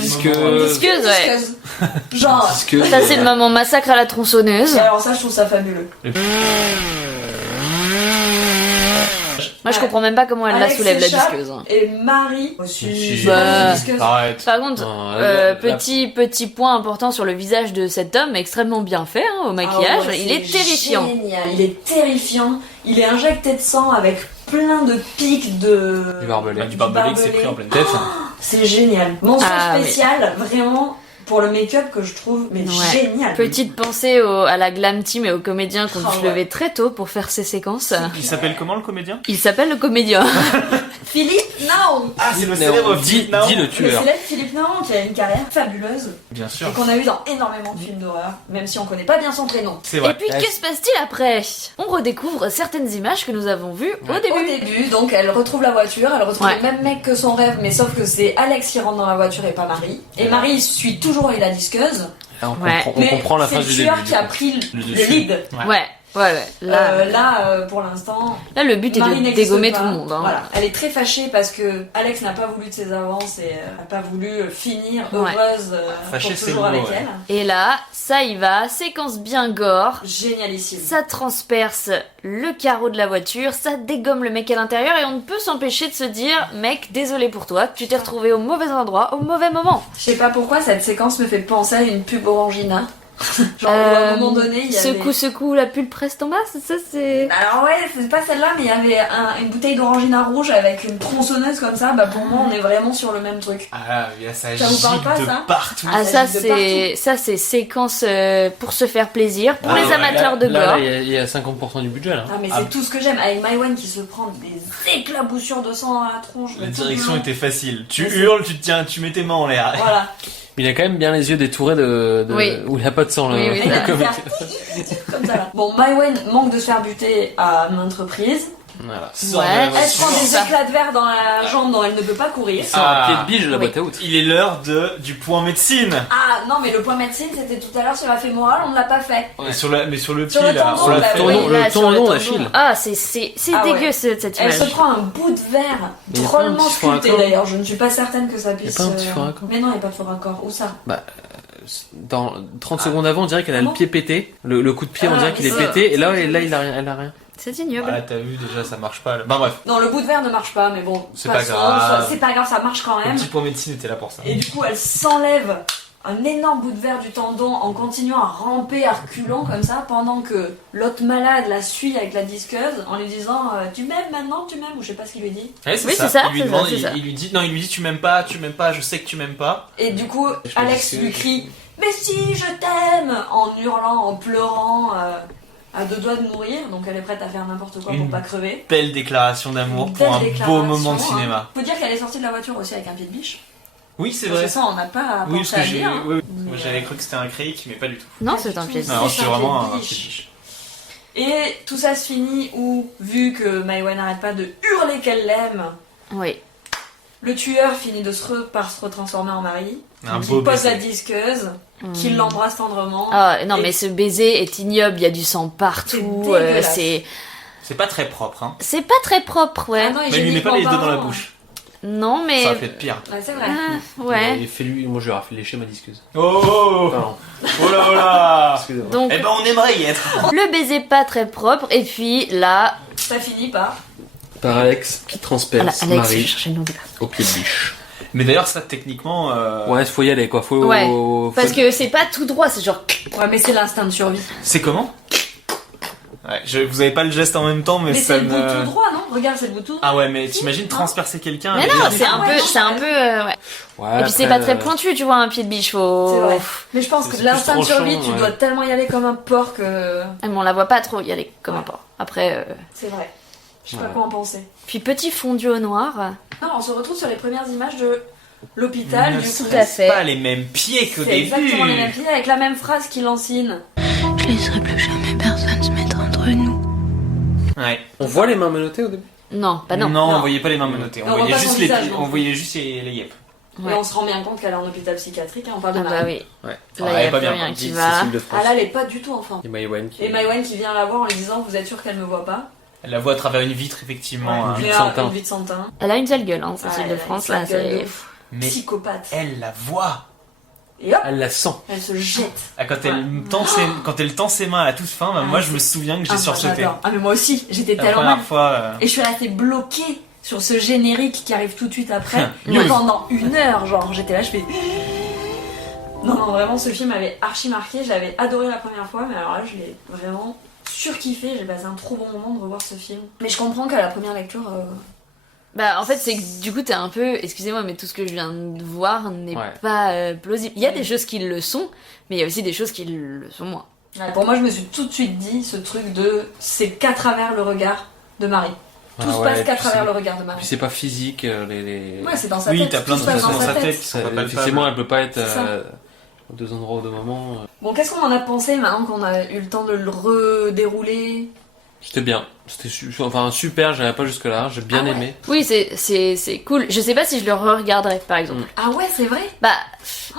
Disque- disqueuse, ouais. Disqueuse. Genre. Parce que Ça, c'est le moment massacre à la tronçonneuse. Et alors ça, je trouve ça fabuleux. Moi, je Ouais. comprends même pas comment elle la Alex soulève, la s'échappe. disqueuse. hein. Et Marie Si. je Bah, disqueuse. Arrête. Par contre, Non, petit point important sur le visage de cet homme, extrêmement bien fait au maquillage. Ah ouais, il est terrifiant. Génial. Il est terrifiant. Il est injecté de sang avec plein de pics de. Du barbelé. Bah, du barbelé qui s'est pris en pleine tête. C'est génial. Mention Ah, spéciale, vraiment, pour le make-up que je trouve mais Ouais. génial. Petite pensée à la glam team et aux comédiens qui ont dû Ah se ouais. lever très tôt pour faire ces séquences. Il s'appelle comment le comédien? Il s'appelle le comédien. Philippe Naon. Ah, c'est le Non, célèbre dis Philippe Naon. le Le tueur. célèbre Philippe Naon qui a une carrière fabuleuse Bien sûr. et qu'on a eu dans énormément de films d'horreur, même si on connaît pas bien son prénom. C'est Et vrai. puis, que se passe-t-il après? On redécouvre certaines images que nous avons vues au Au début. début, donc elle retrouve la voiture, elle retrouve Ouais. le même mec que son rêve, mais sauf que c'est Alex qui rentre dans la voiture et pas Marie. Et Marie suit toujours la disqueuse, Là, Ouais. on mais comprend la c'est fin le du début. tueur du qui a coup. pris Le le dessus. lead. Ouais. Là, Pour l'instant, là, le but est Marie de n'existe dégommer pas. tout le monde. hein. Voilà. Elle est très fâchée parce que Alex n'a pas voulu de ses avances et n'a pas voulu finir Ouais. heureuse Fâchée, pour c'est toujours le mot, avec ouais. elle. Et là, ça y va, séquence bien gore. Génialissime. Ça transperce le carreau de la voiture, ça dégomme le mec à l'intérieur et on ne peut s'empêcher de se dire mec, désolé pour toi, tu t'es retrouvé au mauvais endroit, au mauvais moment. Je sais pas pourquoi cette séquence me fait penser à une pub Orangina. Genre à un moment donné, il y avait... Secoue, la pulpe reste en bas, ça c'est... Alors ouais, c'est pas celle-là, mais il y avait une bouteille d'orangina rouge avec une tronçonneuse comme ça. Bah pour moi, on est vraiment sur le même truc. Ah, il y a ça Ça vous parle gicle pas, de ça partout. Ah Ça ça gicle de c'est séquence pour se faire plaisir, pour Ah, les ouais, amateurs de là, gore. il y a 50% du budget là. Ah mais Ah. c'est tout ce que j'aime. Avec Maïwen qui se prend des éclaboussures de sang dans la tronche. La tout direction le long. était facile. Tu Mais c'est- hurles, tu mets tes mains en l'air. Voilà. Il a quand même bien les yeux détourés Oui. où il a pas de sang. Oui, oui, Et il a ça. dû faire comme ça là. Bon, Maïwen manque de se faire buter à maintes reprises. Voilà. Sors de la Ouais, Elle voiture. prend des ça. éclats de verre dans la jambe dont elle ne peut pas courir. Sans un pied de biche de la Oui. boîte à outils. Il est l'heure du point médecine. Ah non, mais le point médecine c'était tout à l'heure sur la fémorale, on ne l'a pas fait. Mais sur le Sur pied le là. tendon, on l'a là, fait. oui. Tendon, Là, le sur tendon tendon. d'Achille. Ah c'est Ah dégueu ouais. cette Elle image. se prend un bout de verre Mais y a pas un drôlement petit faux sculpté raccord d'ailleurs, je ne suis pas certaine que ça puisse... pas un petit faux raccord Mais non, il n'y a pas de faux raccord. Où ça? Dans 30 secondes avant, on dirait qu'elle a Ah le bon pied pété. Le coup de pied, on Ah, dirait qu'il est ça. pété. Et là, il a rien. Elle a rien. C'est ignoble. Ah, t'as vu déjà, ça marche pas. Bah bref. Non, le bout de verre ne marche pas, mais bon, C'est pas passons, grave. c'est pas grave, ça marche quand Le même. petit point médecine était là pour ça. Et du coup, elle s'enlève un énorme bout de verre du tendon en continuant à ramper à reculons comme ça, pendant que l'autre malade la suit avec la disqueuse en lui disant tu m'aimes maintenant, tu m'aimes, ou je sais pas ce qu'il lui dit. Ouais, Oui, c'est ça, Il lui c'est demande, ça, c'est ça. il lui dit, non, il lui dit tu m'aimes pas, je sais que tu m'aimes pas. Et du coup, Je peux Alex dire lui que- crie mais si, je t'aime, en hurlant, en pleurant, à deux doigts de mourir, donc elle est prête à faire n'importe quoi pour Une pas crever. Belle déclaration d'amour Une pour belle un beau déclaration, moment de hein. cinéma. Faut dire qu'elle est sortie de la voiture aussi avec un pied de biche. Oui, c'est Parce vrai. que ça, on n'a pas Oui, parce pensé que à j'ai. dire. hein. Oui, Mais, moi j'avais cru que c'était un cric, mais pas du tout. Non, Pas c'est du un tout. pied. C'est Non, un c'est pied vraiment de un biche. petit biche. Et tout ça se finit où, vu que Maïwen n'arrête pas de hurler qu'elle l'aime, Oui. Le tueur finit par se retransformer en Marie. Un Qui beau pose baiser. la disqueuse, qui l'embrasse tendrement. Ah non, Et mais ce baiser est ignoble, il y a du sang partout. C'est dégueulasse. C'est pas très propre, hein. C'est pas très propre, ouais. Ah non, Mais il lui met pas les hygiéniquement deux dans la parlant, bouche. Non, mais. Ça aurait pu être pire. Ouais, c'est vrai. Ouais. Et fais-lui, moi je lui aurais fait lécher ma disqueuse. Oh Pardon. Oh là oh là Excusez-moi. Donc, Eh ben on aimerait y être. le baiser pas très propre, et puis là. Ça finit par. Par Alex qui transperce Alex, je vais Marie chercher le nom de la- au pied de biche. Mais d'ailleurs ça techniquement... Ouais, faut y aller quoi. Faut, Ouais, faut- Parce que c'est pas tout droit, c'est genre. Ouais, mais c'est l'instinct de survie. C'est comment? Ouais, vous avez pas le geste en même temps mais, Mais ça c'est le bout me... tout droit, non? Regarde, c'est le bout tout droit. Ah ouais mais t'imagines transpercer quelqu'un Mais et non, dire- c'est un ouais, peu. non, C'est un ouais. peu. Ouais. Ouais, Et puis c'est après, pas très pointu, tu vois, un pied de biche, faut. C'est vrai. Mais je pense C'est que plus l'instinct de tranchant, survie, tu ouais. dois tellement y aller comme un porc que. Ah, mais on la voit pas trop y aller comme un porc. Après. C'est vrai. Je sais pas Ouais. quoi en penser. Puis petit fondu au noir. Non, on se retrouve sur les premières images de l'hôpital, Ne du coup. serait-ce fait. pas les mêmes pieds qu'au C'est début. exactement les mêmes pieds avec la même phrase qui lancine. Je laisserai plus jamais personne se mettre entre nous. Ouais. On voit les mains menottées au début? Non, bah non. Non, Non. on voyait pas les mains menottées. On Non, on voyait voit pas juste son les visage, pieds. non. On voyait juste les yep. Ouais. Et on se rend bien compte qu'elle est en hôpital psychiatrique, hein, on parle de Ah bah Marie. oui. Ouais. Là, Ah, y elle est a pas plus bien rien partie, qui va. Cécile de France. Ah là, elle est pas du tout en forme. Et Maïwen qui. Et Maïwen qui vient la voir en lui disant: Vous êtes sûr qu'elle me voit pas? Elle la voit à travers une vitre effectivement. hein. Une vie Mais de là, Santin. une vie de Santin. Elle a une sale gueule, hein, Cécile Ouais, de France, elle a là, une gueule de c'est. ouf. Mais Psychopathe. elle la voit. Et hop, Elle la sent. elle se jette. Ah, quand elle tend ses mains à la toute fin, bah, Ah, moi je c'est- me souviens que j'ai Ah, sursauté. j'adore. Ah, mais moi aussi, j'étais La tellement première mal. fois. Et je suis restée bloquée sur ce générique qui arrive tout de suite après News. pendant 1 heure. Genre, j'étais là, je fais. Non, non, vraiment, ce film m'avait archi marqué. Je l'avais adoré la première fois, mais alors là, je l'ai vraiment surkiffé. J'ai passé un trop bon moment de revoir ce film. Mais je comprends qu'à la première lecture. Bah, en fait, c'est que du coup, t'es un peu. Excusez-moi, mais tout ce que je viens de voir n'est Ouais. pas plausible. Il y a des choses qui le sont, mais il y a aussi des choses qui le sont moins. Pour moi, je me suis tout de suite dit ce truc de. C'est qu'à travers le regard de Marie. Tout Ah se ouais, passe qu'à puis travers c'est- le regard de Puis Marie. c'est pas physique, les... Ouais, c'est dans sa Oui, tête. t'as plein tout de se passe sensations dans sa tête qui sont Ça, pas palpables. effectivement, elle peut pas être C'est ça. aux deux endroits au deux moments. Bon, qu'est-ce qu'on en a pensé maintenant qu'on a eu le temps de le redérouler? C'était bien. C'était enfin super, j'avais pas jusque là, j'ai bien Ah ouais. aimé. Oui, c'est cool. Je sais pas si je le re-regarderais, par exemple. Ah ouais, c'est vrai? Bah,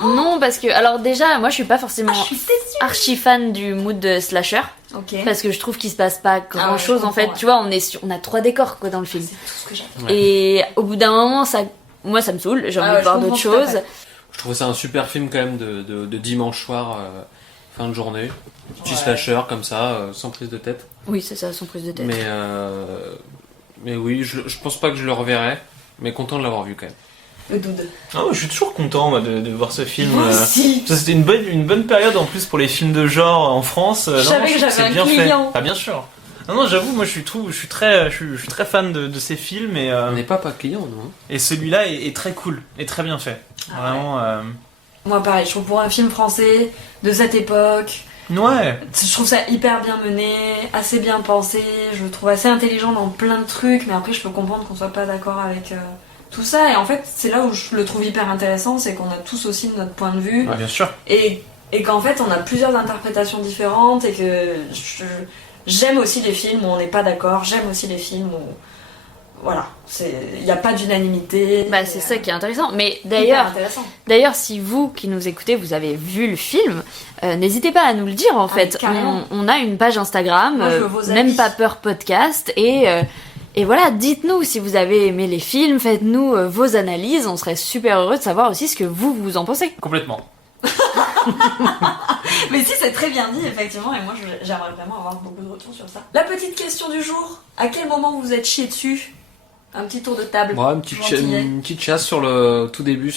non, parce que. Alors, déjà, moi, je suis pas forcément Ah, je suis déçue. archi fan du mood de slasher. Ok. Parce que je trouve qu'il se passe pas grand chose je en fait. comprends, ouais. Tu vois, on a 3 décors quoi dans le film. C'est tout ce que j'aime. Ouais. Et au bout d'un moment, moi ça me saoule, j'ai Ah envie ouais, de voir je d'autres comprends tout à choses. fait. Je trouvais ça un super film quand même de dimanche soir, fin de journée. Petit Ouais. slasher comme ça, sans prise de tête. Oui, c'est ça, sans prise de tête. Mais oui, je pense pas que je le reverrai, mais content de l'avoir vu quand même. Le dude. Ah, je suis toujours content moi, de voir ce film. Moi aussi. Ça, c'était une bonne période en plus pour les films de genre en France. Je savais que trouve j'avais c'est un bien client. fait. Ah bien sûr. Non, j'avoue, moi je suis très fan de ces films On n'est pas client, non? et celui-là est très cool, est très bien fait. Ah Vraiment. Moi, pareil, je trouve pour un film français de cette époque, Ouais. je trouve ça hyper bien mené, assez bien pensé. Je le trouve assez intelligent dans plein de trucs, mais après, je peux comprendre qu'on soit pas d'accord avec tout ça. Et en fait, c'est là où je le trouve hyper intéressant, c'est qu'on a tous aussi notre point de vue. Bien sûr. Et qu'en fait, on a plusieurs interprétations différentes et que j'aime aussi les films où on n'est pas d'accord, j'aime aussi les films où. Voilà, il n'y a pas d'unanimité. Bah, c'est ça qui est intéressant. Mais Hyper intéressant. d'ailleurs, si vous qui nous écoutez, vous avez vu le film, n'hésitez pas à nous le dire en fait. carrément. On a une page Instagram, Moi, je veux vos même avis. pas peur podcast, et voilà, dites-nous si vous avez aimé les films, faites-nous vos analyses, on serait super heureux de savoir aussi ce que vous en pensez. Complètement. Mais si, c'est très bien dit, effectivement, et moi j'aimerais vraiment avoir beaucoup de retours sur ça. La petite question du jour, à quel moment vous vous êtes chié dessus? Un petit tour de table. Ouais, Gentillet. une petite chasse sur le tout début,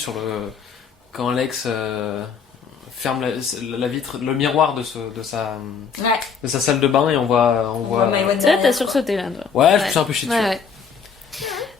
quand Alex ferme la vitre, le miroir de sa salle de bain et on voit. Maïwen Tu vois, derrière, t'as quoi. sursauté là. toi. Ouais, je me Ouais. suis un peu chié dessus. Ouais,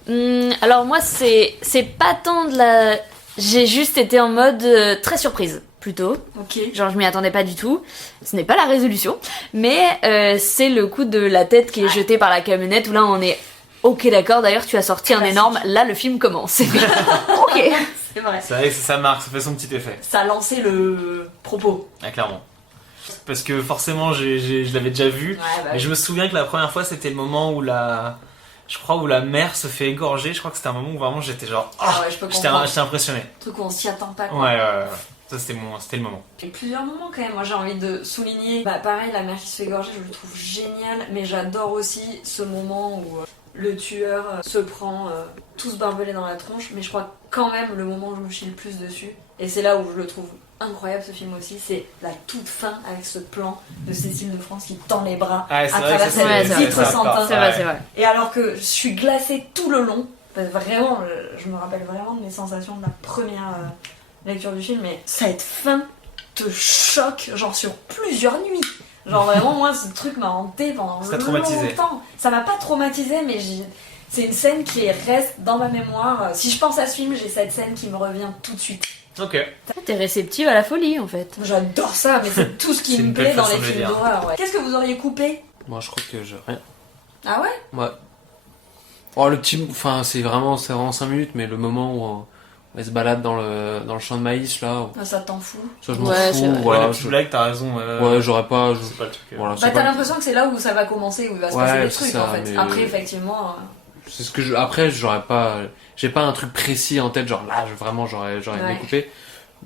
ouais. Alors moi c'est pas tant de la... J'ai juste été en mode très surprise plutôt. Ok. Genre je m'y attendais pas du tout. Ce n'est pas la résolution. Mais c'est le coup de la tête qui est jetée par la camionnette où là on est... Ok d'accord, d'ailleurs tu as sorti un Classique. énorme... Là le film commence. Ok. C'est vrai. C'est vrai que ça marque, ça fait son petit effet. Ça a lancé le propos. Ah, clairement. Parce que forcément, je l'avais déjà vu. Ouais, bah Et je me souviens que la première fois, c'était le moment où je crois, où la mère se fait égorger. Je crois que c'était un moment où vraiment j'étais genre, Ah ouais, je peux j'étais comprendre. j'étais impressionné. Un truc où on s'y attend pas, quoi. Ouais. Ça c'était le moment. Il y a plusieurs moments quand même. Moi j'ai envie de souligner, pareil, la mère qui se fait égorger, je le trouve génial, mais j'adore aussi ce moment où le tueur se prend tous barbelés dans la tronche, mais je crois quand même le moment où je me chie le plus dessus, et c'est là où je le trouve incroyable ce film aussi, c'est la toute fin avec ce plan de Cécile de France qui tend les bras Ah, c'est à vrai que travers ça, c'est- cette c'est- vitre ça sans part. teint. C'est vrai, c'est vrai. Et alors que je suis glacée tout le long, vraiment, je me rappelle vraiment de mes sensations de la première lecture du film, mais cette fin te choque, genre sur plusieurs nuits. Genre vraiment, moi, ce truc m'a hanté pendant Ça t'a traumatisé. longtemps. Ça m'a pas traumatisé, mais c'est une scène qui reste dans ma mémoire. Si je pense à ce film, j'ai cette scène qui me revient tout de suite. Ok. T'es réceptive à la folie en fait. J'adore ça, mais c'est tout ce qui C'est me une belle plaît dans façon les de le films dire. d'horreur. Ouais. Qu'est-ce que vous auriez coupé? Moi, je crois que j'ai rien. Ah ouais? Ouais. Oh, le petit. Enfin, c'est vraiment 5 minutes, mais le moment où elle se balade dans le champ de maïs, là. Ah, ça t'en fout. Ça, je m'en Ouais, fous. c'est vrai. Ouais, Voilà, la petite blague, t'as raison. Ouais, j'aurais pas. C'est pas le truc. Voilà, Bah c'est t'as pas- l'impression que c'est là où ça va commencer, où il va se Ouais, passer des c'est trucs ça, en fait. mais- Après effectivement... C'est ce que je... Après, j'aurais pas. J'ai pas un truc précis en tête, genre là, vraiment, j'aurais Ouais. aimé couper.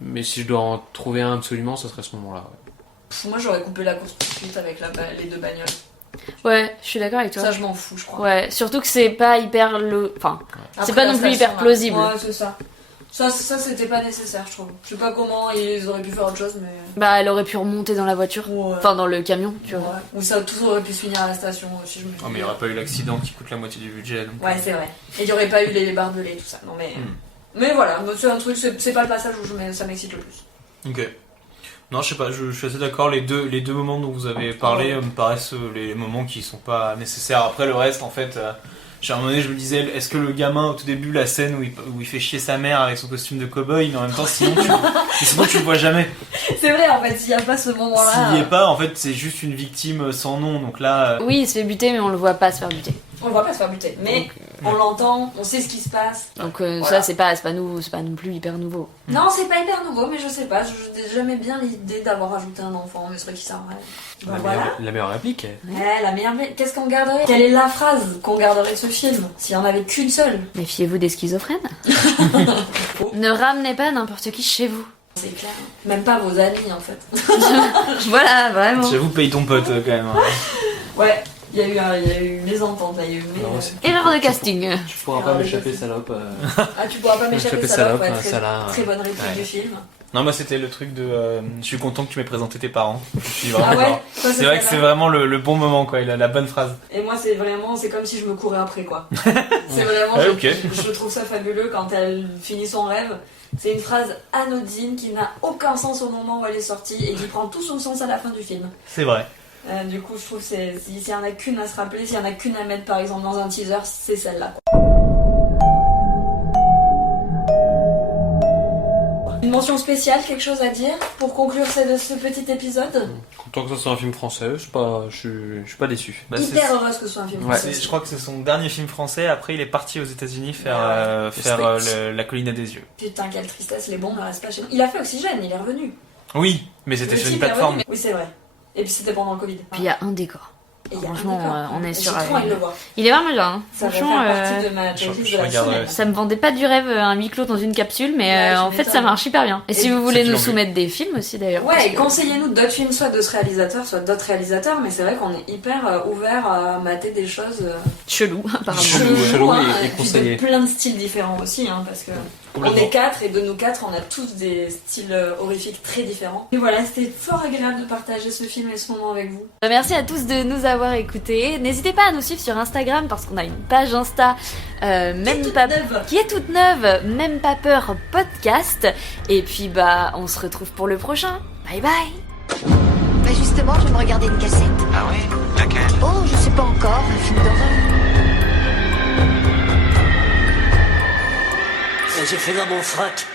Mais si je dois en trouver un absolument, ce serait ce moment-là. Ouais. Moi j'aurais coupé la course poursuite avec les deux bagnoles. Ouais, je suis d'accord avec toi. Ça je m'en fous je crois. Ouais, surtout que c'est pas hyper enfin, Après, c'est pas la non plus station, hyper là. plausible. Ouais c'est ça. Ça c'était pas nécessaire je trouve. Je sais pas comment ils auraient pu faire autre chose mais... Bah, elle aurait pu remonter dans la voiture, Ouais. enfin dans le camion, tu vois. Ouais. Ou ça tout aurait pu se finir à la station si je me Oh, mais il n'y aurait pas eu l'accident qui coûte la moitié du budget. Donc... Ouais c'est vrai. Et il y aurait pas eu les barbelés tout ça. Non mais... Mais voilà, c'est un truc, c'est pas le passage où ça m'excite le plus. Ok. Non, je sais pas, je suis assez d'accord. Les deux moments dont vous avez parlé me paraissent les moments qui sont pas nécessaires. Après, le reste, en fait, à un moment donné, je me disais, est-ce que le gamin, au tout début, la scène où il fait chier sa mère avec son costume de cow-boy, mais en même temps, sinon tu le vois jamais. C'est vrai en fait, s'il y a pas ce moment-là... S'il y est pas, en fait, c'est juste une victime sans nom. Donc là, Oui, il se fait buter, mais on le voit pas se faire buter. On le voit pas se faire buter, mais on l'entend, on sait ce qui se passe. Donc Voilà. ça, c'est pas nouveau, c'est pas non plus hyper nouveau. Non, c'est pas hyper nouveau, mais je sais pas, j'aimais bien l'idée d'avoir ajouté un enfant, mais c'est vrai qu'il s'arrête. Bon, voilà. La meilleure réplique. La meilleure. Qu'est-ce qu'on garderait? Quelle est la phrase qu'on garderait de ce film? S'il y en avait qu'une seule. Méfiez-vous des schizophrènes. Ne ramenez pas n'importe qui chez vous. C'est clair. Même pas vos amis en fait. Voilà, vraiment. j'avoue, paye ton pote quand même. Hein. Ouais, il y a eu les ententes, là, il y a eu Non, c'est- Erreur de casting. Tu pourras pas m'échapper, salope. Ah, tu pourras pas m'échapper, M'échapper, salope, salope, ouais, ça, très bonne réplique ouais. du film. Non, moi c'était le truc de. Je suis content que tu m'aies présenté tes parents. Je suis vraiment Ah ouais? d'accord. Toi, C'est vrai que c'est celle-là. vraiment le bon moment, quoi. Il a la bonne phrase. Et moi, c'est comme si je me courais après, quoi. C'est vraiment, Ouais, ok. je trouve ça fabuleux quand elle finit son rêve. C'est une phrase anodine qui n'a aucun sens au moment où elle est sortie et qui prend tout son sens à la fin du film. C'est vrai. Du coup, je trouve que s'il y en a qu'une à se rappeler, s'il y en a qu'une à mettre par exemple dans un teaser, c'est celle-là. Une mention spéciale, quelque chose à dire pour conclure ce petit épisode? Content que ça soit un film français, je suis pas déçu. Bah, c'est- Hyper heureuse que ce soit un film Ouais. français. je crois que c'est son dernier film français. Après, il est parti aux États-Unis faire, Les faire States. La colline à des yeux. Putain, quelle tristesse, les bons ne restent pas chez nous. Il a fait Oxygène, il est revenu. Oui, mais c'était Le sur une type est plateforme. revenu. Oui, c'est vrai. Et puis c'était pendant le Covid. Puis il y a un décor. Et il y a un franchement, décor. on est Et sur j'ai trop envie de le voir. Il est vraiment bien. Hein. Ça va Franchement, faire partie de ma playlist je de la regarderai. semaine. ça me vendait pas du rêve un huis clos dans une capsule, mais Ouais, tu en fait m'étonnes. ça marche hyper bien. Et si Et vous ceux voulez qui nous l'ont vu. soumettre des films aussi d'ailleurs. Ouais, parce et que- conseillez-nous d'autres films, soit de ce réalisateur, soit d'autres réalisateurs, mais c'est vrai qu'on est hyper ouvert à mater des choses Chelou, apparemment. Chelou hein, et puis conseillé. de plein de styles différents aussi, hein, parce que on Complètement. est 4 et de nous 4, on a tous des styles horrifiques très différents. Et voilà, c'était fort agréable de partager ce film et ce moment avec vous. Merci à tous de nous avoir écoutés. N'hésitez pas à nous suivre sur Instagram parce qu'on a une page Insta même toute pas neuve. qui est toute neuve, même pas peur podcast. Et puis bah on se retrouve pour le prochain. Bye bye. Bah justement, je vais me regarder une cassette. Ah oui? Laquelle? Oh, je sais pas encore, un film d'horreur. J'ai fait dans mon froc.